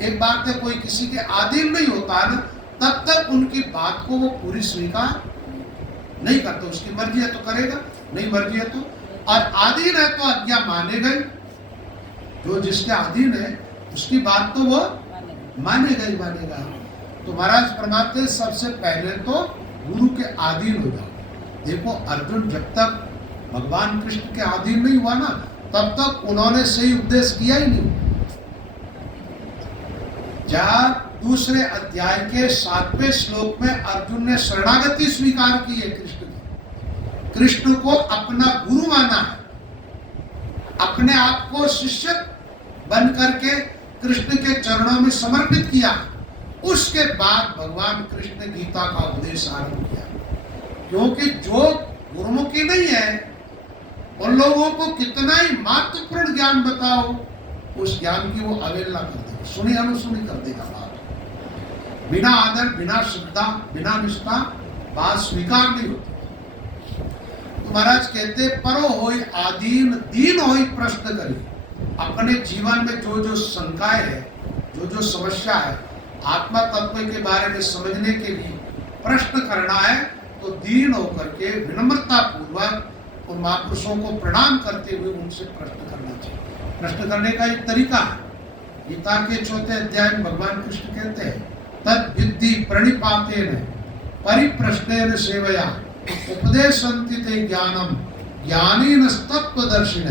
एक बात है, कोई किसी के अधीन नहीं होता ना, तब तक उनकी बात को वो पूरी स्वीकार नहीं करते। उसकी मर्जी है तो करेगा, नहीं मर्जी है तो, और अधीन है तो आज्ञा मानेगा ही। जो जिसके अधीन है उसकी बात तो वो मानेगा ही मानेगा। तो महाराज फरमाते हैं, सबसे पहले तो गुरु के अधीन हो जाओ। देखो, अर्जुन जब तक भगवान कृष्ण के अधीन नहीं हुआ ना, तब तक उन्होंने सही उपदेश किया ही नहीं। जब दूसरे अध्याय के 7वें श्लोक में अर्जुन ने शरणागति स्वीकार की है कृष्ण की, कृष्ण को अपना गुरु माना है, अपने आप को शिष्य बन करके कृष्ण के चरणों में समर्पित किया। उसके बाद भगवान कृष्ण ने गीता का उपदेश आरंभ किया। क्योंकि जो गुरुमुखी नहीं है, उन लोगों को कितना ही महत्वपूर्ण ज्ञान बताओ, उस ज्ञान की वो अवहेलना कर देगा, सुनी अनुसुनी कर देगा बात। बिना आदर, बिना श्रद्धा, बिना निष्ठा बात स्वीकार नहीं होती। तो महाराज कहते, परो होई आदीन दीन होई प्रश्न करी। अपने जीवन में जो जो शंकाएं है, जो जो समस्या है, आत्मा तत्व के बारे में समझने के लिए प्रश्न करना है, तो दीन होकर के विनम्रता पूर्वक उन महापुरुषों को प्रणाम करते हुए उनसे प्रश्न करना चाहिए। प्रश्न करने का एक तरीका है। गीता के 4वें अध्याय में भगवान कृष्ण कहते हैं, तद विद्धि प्रणिपातेन परिप्रश्नेन सेवया उपदेशन्ति ते ज्ञानम ज्ञानीन तत्वदर्शिन।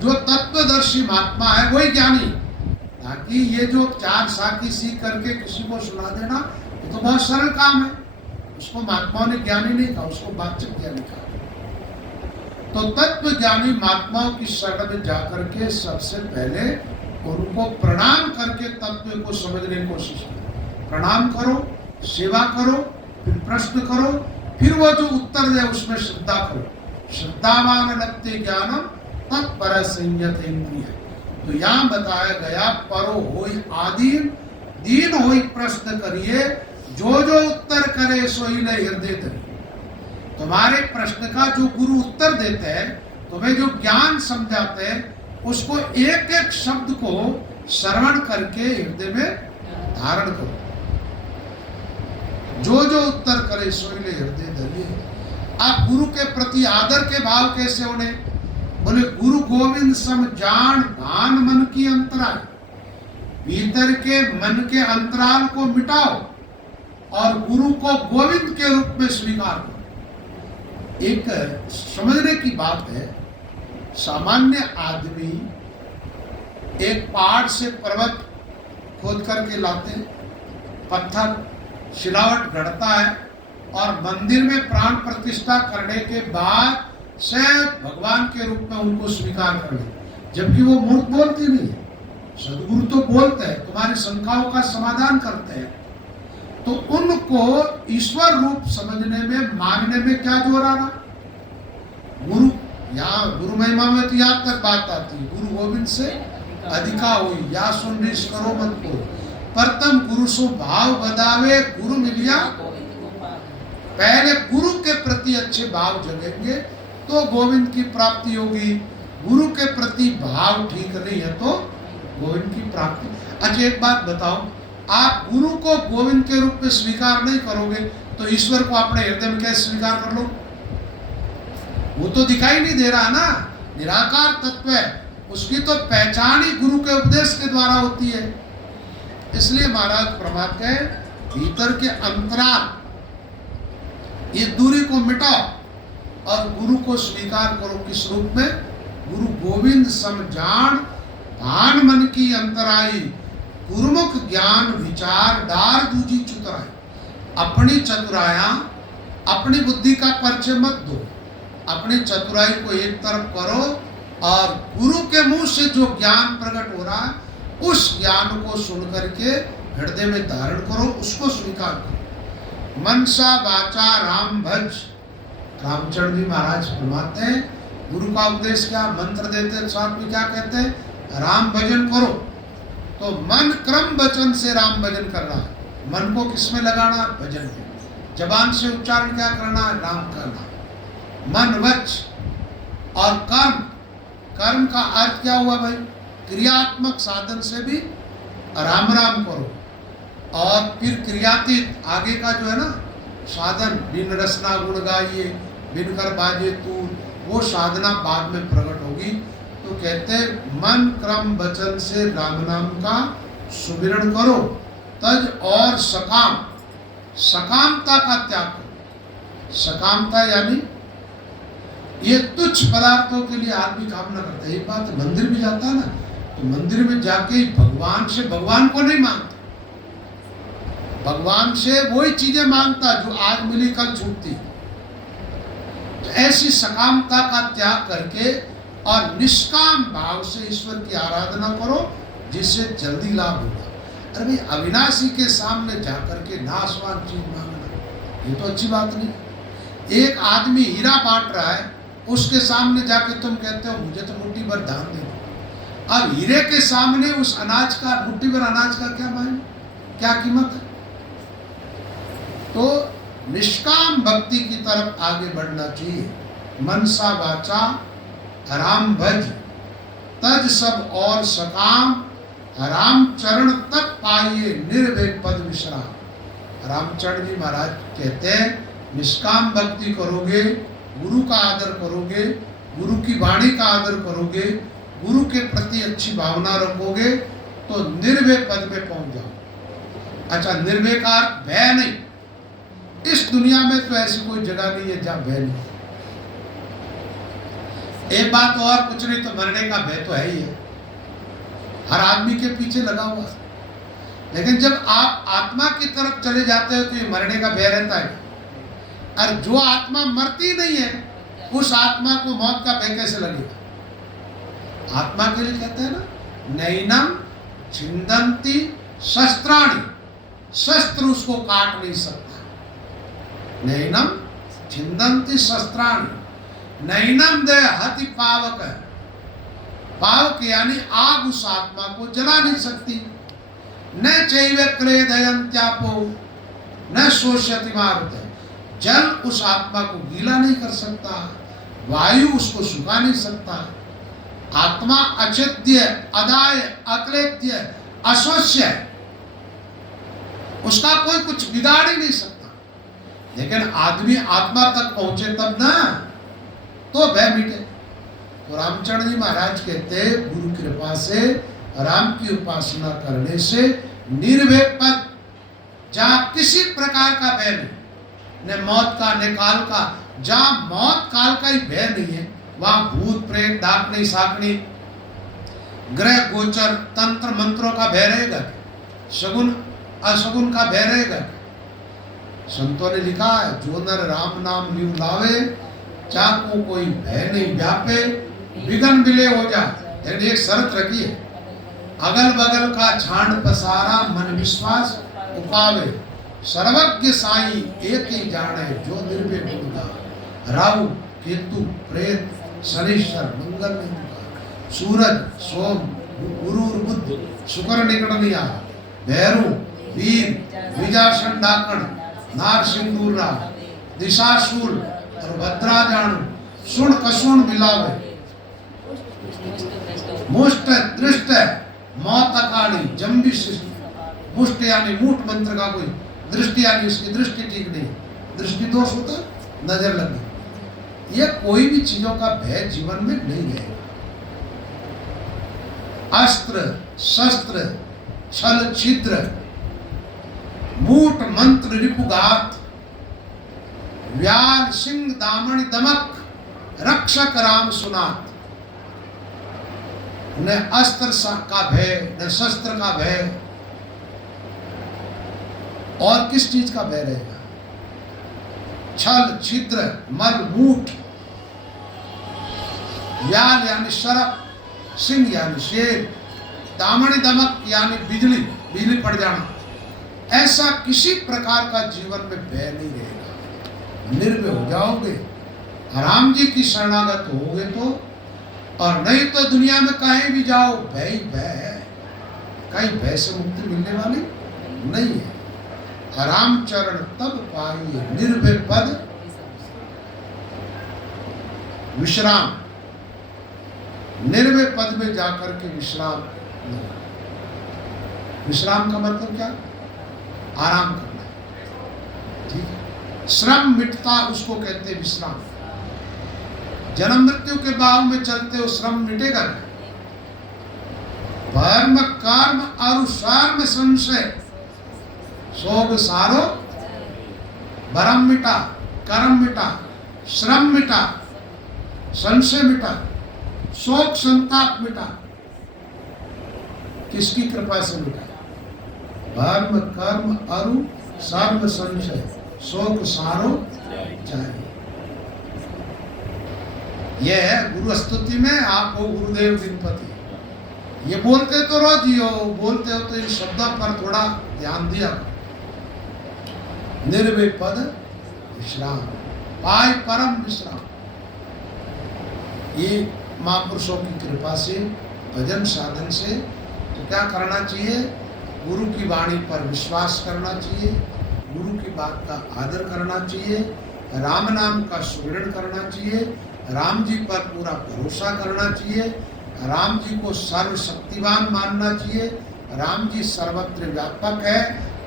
जो तत्वदर्शी महात्मा है वही ज्ञानी। ताकि ये जो 4 साखी सीख करके किसी को सुना देना, ये तो बहुत सरल काम है। उसको महात्माओं ने ज्ञानी नहीं कहा, उसको बातचीत ज्ञानी कहा। तो तत्व ज्ञानी महात्माओं की शरण में जाकर के सबसे पहले उनको प्रणाम करके तत्व को समझने की कोशिश करो। प्रणाम करो, सेवा करो, फिर प्रश्न करो, फिर वो जो उत्तर दे उसमें श्रद्धा करो। श्रद्धावान लगते ज्ञानम तत्पर संयत इंद्रिय। तो यहाँ बताया गया, परो होई आदीन दीन होई प्रश्न करिए, जो जो उत्तर करे सोई ले हृदय धरिए। तुम्हारे प्रश्न का जो गुरु उत्तर देते हैं, तुम्हें जो ज्ञान समझाते हैं, उसको एक एक शब्द को श्रवण करके हृदय में धारण करो। जो जो उत्तर करे सोई ले हृदय धरिए। आप गुरु के प्रति आदर के भाव कैसे होने? बोले, गुरु गोविंद सम जान भान मन की अंतराल। भीतर के मन के अंतराल को मिटाओ और गुरु को गोविंद के रूप में स्वीकार करो। एक समझने की बात है, सामान्य आदमी एक पहाड़ से पर्वत खोद करके लाते, पत्थर शिलावट गढ़ता है और मंदिर में प्राण प्रतिष्ठा करने के बाद शायद भगवान के रूप में उनको स्वीकार कर ले, जबकि वो मूर्ख बोलती नहीं है। सदगुरु तो बोलते हैं, तुम्हारी शंकाओं का समाधान करते हैं। तो उनको ईश्वर रूप समझने में, मानने में क्या जोर आ रहा? गुरु, यहाँ गुरु महिमा में तो यहाँ तक बात आती है, गुरु गोविंद से अधिका हुई या सुन रिस करो मत को, प्रथम गुरु सो भाव बदावे गुरु मिलिया। पहले गुरु के प्रति अच्छे भाव जगेंगे तो गोविंद की प्राप्ति होगी। गुरु के प्रति भाव ठीक नहीं है तो गोविंद की प्राप्ति। अच्छा एक बात बताओ, आप गुरु को गोविंद के रूप में स्वीकार नहीं करोगे तो ईश्वर को अपने हृदय में कैसे स्वीकार कर लो? वो तो दिखाई नहीं दे रहा ना, निराकार तत्व है, उसकी तो पहचान ही गुरु के उपदेश के द्वारा होती है। इसलिए महाराज प्रमात्मा है, भीतर के अंतराल ये दूरी को मिटाओ और गुरु को स्वीकार करो। किस रूप में? गुरु गोविंद समझान भान मन की अंतराई, गुरुमुख ज्ञान विचार डार दूजी चतुराई। अपनी चतुराया, अपनी बुद्धि का परिचय मत दो, अपनी चतुराई को एक तरफ करो और गुरु के मुंह से जो ज्ञान प्रकट हो रहा है उस ज्ञान को सुन करके हृदय में धारण करो, उसको स्वीकार करो। मनसा वाचा राम भज। रामचंद्र जी महाराज फरमाते हैं, गुरु का उपदेश क्या मंत्र देते हैं, साथ में क्या कहते हैं? राम भजन करो। तो मन क्रम वचन से राम भजन करना है। मन को किस में लगाना? भजन में। जबान से उच्चारण क्या करना है? राम करना। मन वच और कर्म, कर्म का अर्थ क्या हुआ भाई? क्रियात्मक साधन से भी राम राम करो। और फिर क्रियातीत आगे का जो है ना साधन, बिन रसना गुण गाइए, बिन कर बाजे तूर, वो साधना बाद में प्रकट होगी। तो कहते हैं मन क्रम वचन से राम नाम का सुमिरन करो, तज और सकाम, सकामता का त्याग करो। सकामता यानी ये तुच्छ पदार्थों के लिए आदमी कामना करता है। एक बात, मंदिर भी जाता है ना तो मंदिर में जाके ही भगवान से, भगवान को नहीं मांगता, भगवान से वही चीजें मांगता जो आज मिली कल छूटती। तो ऐसी सकामता का त्याग करके और निष्काम भाव से ईश्वर की आराधना करो, जिससे जल्दी लाभ होगा। अरे भाई, अविनाशी के सामने जाकर के नाशवान चीज मांगना ये तो अच्छी बात नहीं। एक आदमी हीरा बांट रहा है, उसके सामने जाके तुम कहते हो मुझे तो मुट्ठी भर दान दे दो। अब हीरे के सामने उस अनाज का, मुट्ठी भर अनाज का क्या मायने, क्या कीमत है? तो निष्काम भक्ति की तरफ आगे बढ़ना चाहिए। मनसा वाचा राम भज, तज सब और सकाम, राम चरण तक पाइए निर्भय पद विश्राम। रामचंद्र जी महाराज कहते हैं निष्काम भक्ति करोगे, गुरु का आदर करोगे, गुरु की वाणी का आदर करोगे, गुरु के प्रति अच्छी भावना रखोगे तो निर्भय पद में पहुंच जाओ। अच्छा, निर्भय का भय नहीं। इस दुनिया में तो ऐसी कोई जगह नहीं है जहां भय नहीं। एक बात और, कुछ नहीं तो मरने का भय तो है ही है, हर आदमी के पीछे लगा हुआ। लेकिन जब आप आत्मा की तरफ चले जाते हो तो ये मरने का भय रहता है। और जो आत्मा मरती नहीं है उस आत्मा को मौत का भय कैसे लगेगा? आत्मा के लिए कहते हैं ना, नैनम छिंदंती शस्त्राणि, शस्त्र उसको काट नहीं सकता। नैनम छिंदंती शस्त्राणि, नैनम दे हति पावक, पावक यानी आग उस आत्मा को जला नहीं सकती। न चैव क्लेदयन्त्यापो न शोष्यति मारुत, जल उस आत्मा को गीला नहीं कर सकता, वायु उसको सुखा नहीं सकता। आत्मा अचिद्य, अदाय, अक्लेद्य, अशोष्य, उसका कोई कुछ बिगाड़ ही नहीं सकता। लेकिन आदमी आत्मा तक पहुंचे तब ना तो भय मिटे। तो रामचंद्र जी महाराज कहते हैं गुरु कृपा से, राम की उपासना करने से निर्भय पद, जहां किसी प्रकार का भय नहीं, न मौत का न काल का। जहां मौत काल का ही भय नहीं है वहां भूत प्रेत डाकनी साकनी ग्रह गोचर तंत्र मंत्रों का भय रहेगा, शगुन अशगुन का भय रहेगा। संतों ने लिखा है जो नर राम नाम लियो लावे, चाको कोई भय नहीं व्यापे, विघन विलय हो जाए। लेकिन एक शर्त रखी है, अगल बगल का छांड पसारा मन विश्वास उपावे, सर्वज्ञ साई एक ही जाने जो निर्भय गुण गा। राहु केतु प्रेत शनिश्चर मंगल नहीं होगा। सूरज सोम गुरु और बुध शुक्र निकट लिया। भैरू वीर विजासन डाकण नार सिंदूरा दिशाशूल और भद्रा जाणु सुन कसुन मिलावे। मुष्ट दृष्ट मौत अकाली जम्बी मुष्ट यानी मूठ मंत्र का कोई दृष्टि यानी इसकी दृष्टि ठीक नहीं, दृष्टि दोष होता नजर लगी। ये कोई भी चीजों का भय जीवन में नहीं है। अस्त्र शस्त्र छल छिद्र मूठ मंत्र रिपुघात व्याल सिंह दामन दमक रक्षक राम सुनात। न अस्त्र का भय न शस्त्र का भय, और किस चीज का भय रहेगा? छल छिद्र मल मूठ, व्याल यानी शरप, सिंह यानी शेर, दामनी दमक यानी बिजली बिजली पड़ जाना। ऐसा किसी प्रकार का जीवन में भय नहीं रहेगा। निर्भय हो जाओगे, राम जी की शरणागत होगे तो, और नहीं तो दुनिया में कहीं भी जाओ भय ही भय है। कहीं भय से मुक्ति मिलने वाली नहीं है। राम चरण तब पाइए निर्भय पद विश्राम। निर्भय पद में जाकर के विश्राम। विश्राम का मतलब क्या? आराम करना, ठीक है। श्रम मिटता उसको कहते हैं विश्राम। जन्म मृत्यु के बाहु में चलते हो, श्रम मिटेगा क्या? धर्म कर्म अनुसार में संशय सोग सारो भरम मिटा, कर्म मिटा, श्रम मिटा, संशय मिटा, शोक संताप मिटा। किसकी कृपा से मिटा? धर्म कर्म अरु सर्व संशय शोक सारो जाए। यह है गुरु स्तुति में आप हो गुरुदेव विनपति। ये बोलते तो रोज ही हो, बोलते हो तो इन शब्दों पर थोड़ा ध्यान दिया। निर्भय पद विश्राम पाय परम विश्राम। ये महापुरुषों की कृपा से भजन साधन से तो क्या करना चाहिए? गुरु की वाणी पर विश्वास करना चाहिए, गुरु की बात का आदर करना चाहिए, राम नाम का सुमिरन करना चाहिए, राम जी पर पूरा भरोसा करना चाहिए, राम जी को सर्वशक्तिवान मानना चाहिए। राम जी सर्वत्र व्यापक है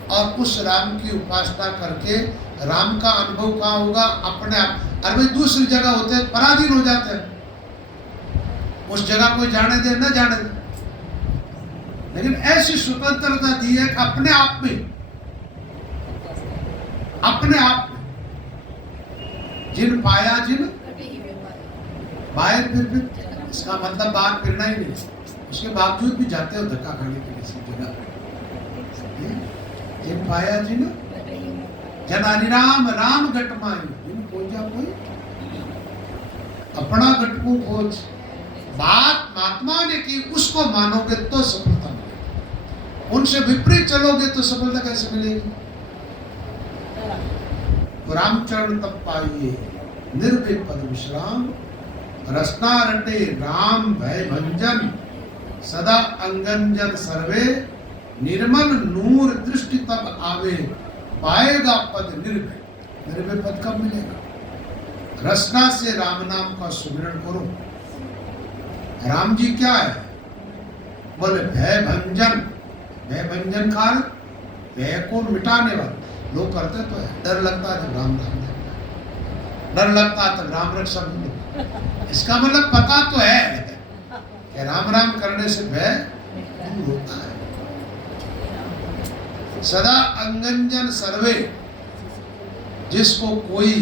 और उस राम की उपासना करके राम का अनुभव कहाँ होगा? अपने आप। अरे भाई दूसरी जगह होते हैं पराधीन हो जाते हैं, उस जगह कोई जाने दे न जाने दे, लेकिन ऐसी स्वतंत्रता दी है कि अपने आप में जिन पाया जिन बाहर फिर इसका मतलब बाहर फिरना ही नहीं, उसके बावजूद भी जाते हो धक्का खाने के किसी जगह। जिन पाया जिन जनानी राम राम गटमाई जिन खोजा कोई अपना गट को खोज। बात महात्मा ने की, उसको मानोगे तो सफलता मिलेगी, उनसे विपरीत चलोगे तो सफलता कैसे मिलेगी? रामचरण तब पाइए निर्भय पद विश्राम। रसना रटे राम भय भंजन सदा अंगंजन सर्वे। निर्मल नूर दृष्टि तब आवे पाएगा पद निर्भय। निर्भय पद कब मिलेगा? रसना से राम नाम का सुमिरन करो। राम जी क्या है? बोले भय भंजन। भय भंजन का भय को मिटाने वाला। लोग करते तो है, डर लगता है जब राम राम लगता है, डर लगता है तब राम रक्षा मिले। इसका मतलब पता तो है कि राम राम करने से भय दूर होता है। सदा अंगंजन सर्वे, जिसको कोई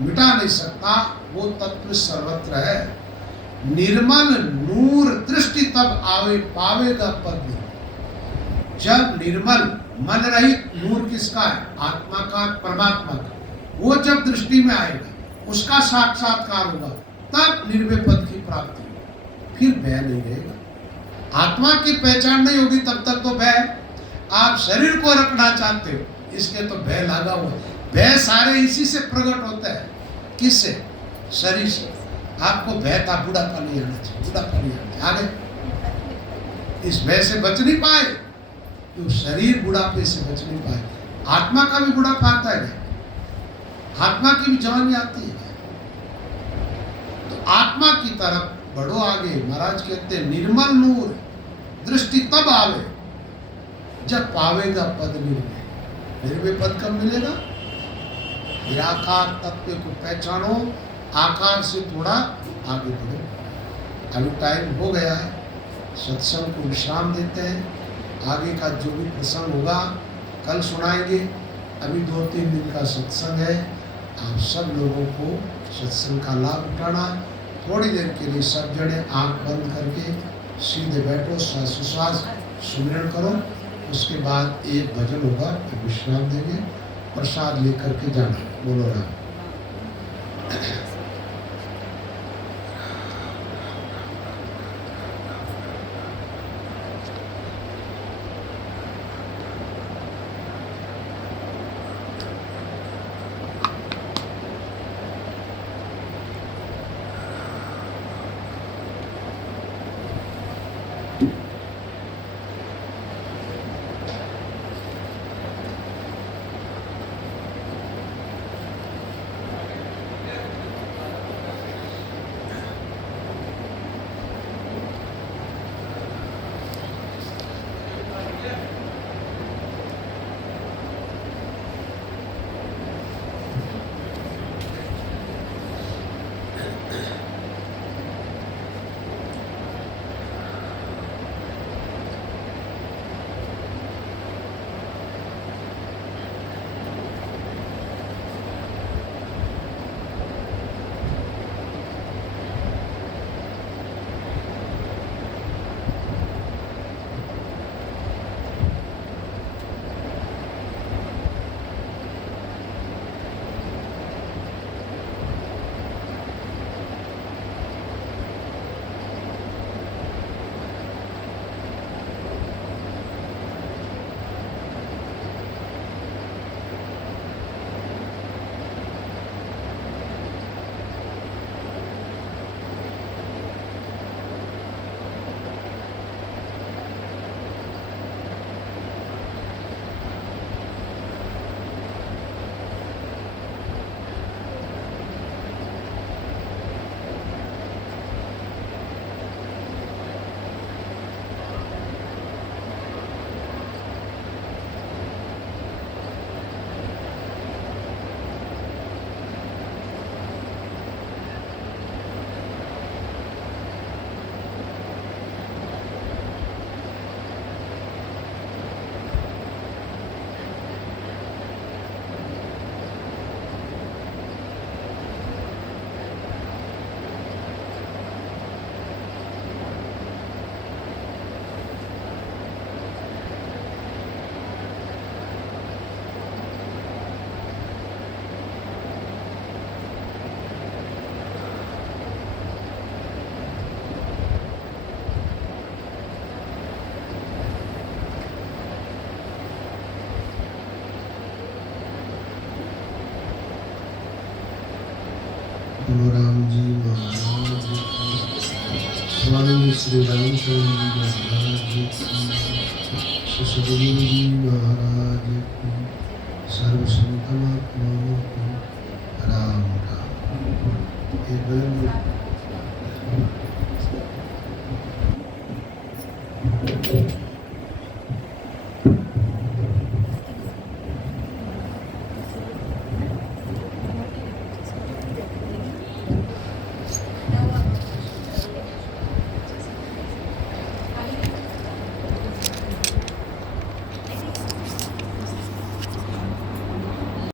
मिटा नहीं सकता वो तत्व सर्वत्र है। निर्मल नूर दृष्टि तब आवे पावेगा पद। जब निर्मल मन रहित नूर किसका है? आत्मा का, परमात्मा का। वो जब दृष्टि में आएगा, उसका साक्षात्कार होगा, तब निर्भय पद की प्राप्ति होगी। फिर भय नहीं रहेगा। आत्मा की पहचान नहीं होगी तब तक तो भय। आप शरीर को रखना चाहते हो इसके तो भय लगा हुआ है। भय सारे इसी से प्रकट होता है। किससे? शरीर से। आपको भय था बुढ़ापा नहीं आना चाहिए, बुढ़ापा नहीं आना चाहिए, आगे इस भय से बच नहीं पाए, तो शरीर बुढ़ापे से बच नहीं पाए। आत्मा का भी बुढ़ापा आता है, आत्मा की भी जवानी आती है। तो आत्मा की तरफ बढ़ो आगे। महाराज कहते हैं निर्मल नूर दृष्टि तब आवे जब पावेगा पद निर्भय। निर्भय पद कब मिलेगा? निराकार तत्व को पहचानो, आकार से थोड़ा आगे बढ़ो। अभी टाइम हो गया है, सत्संग को विश्राम देते हैं। आगे का जो भी प्रसंग होगा कल सुनाएंगे। अभी 2-3 दिन का सत्संग है। आप सब लोगों को सत्संग का लाभ उठाना। थोड़ी देर के लिए सब जने आंख बंद करके सीधे बैठो, श्वास सुमिरन करो। उसके बाद एक भजन होगा, फिर विश्राम देंगे, प्रसाद लेकर के जाना। बोलो राम। बोलो राम जी महाराज की, स्वामी श्री रामचंद्र जी महाराज की, सदगुरु जी महाराज की, सर्व संत महात्माओं को राम राम। एक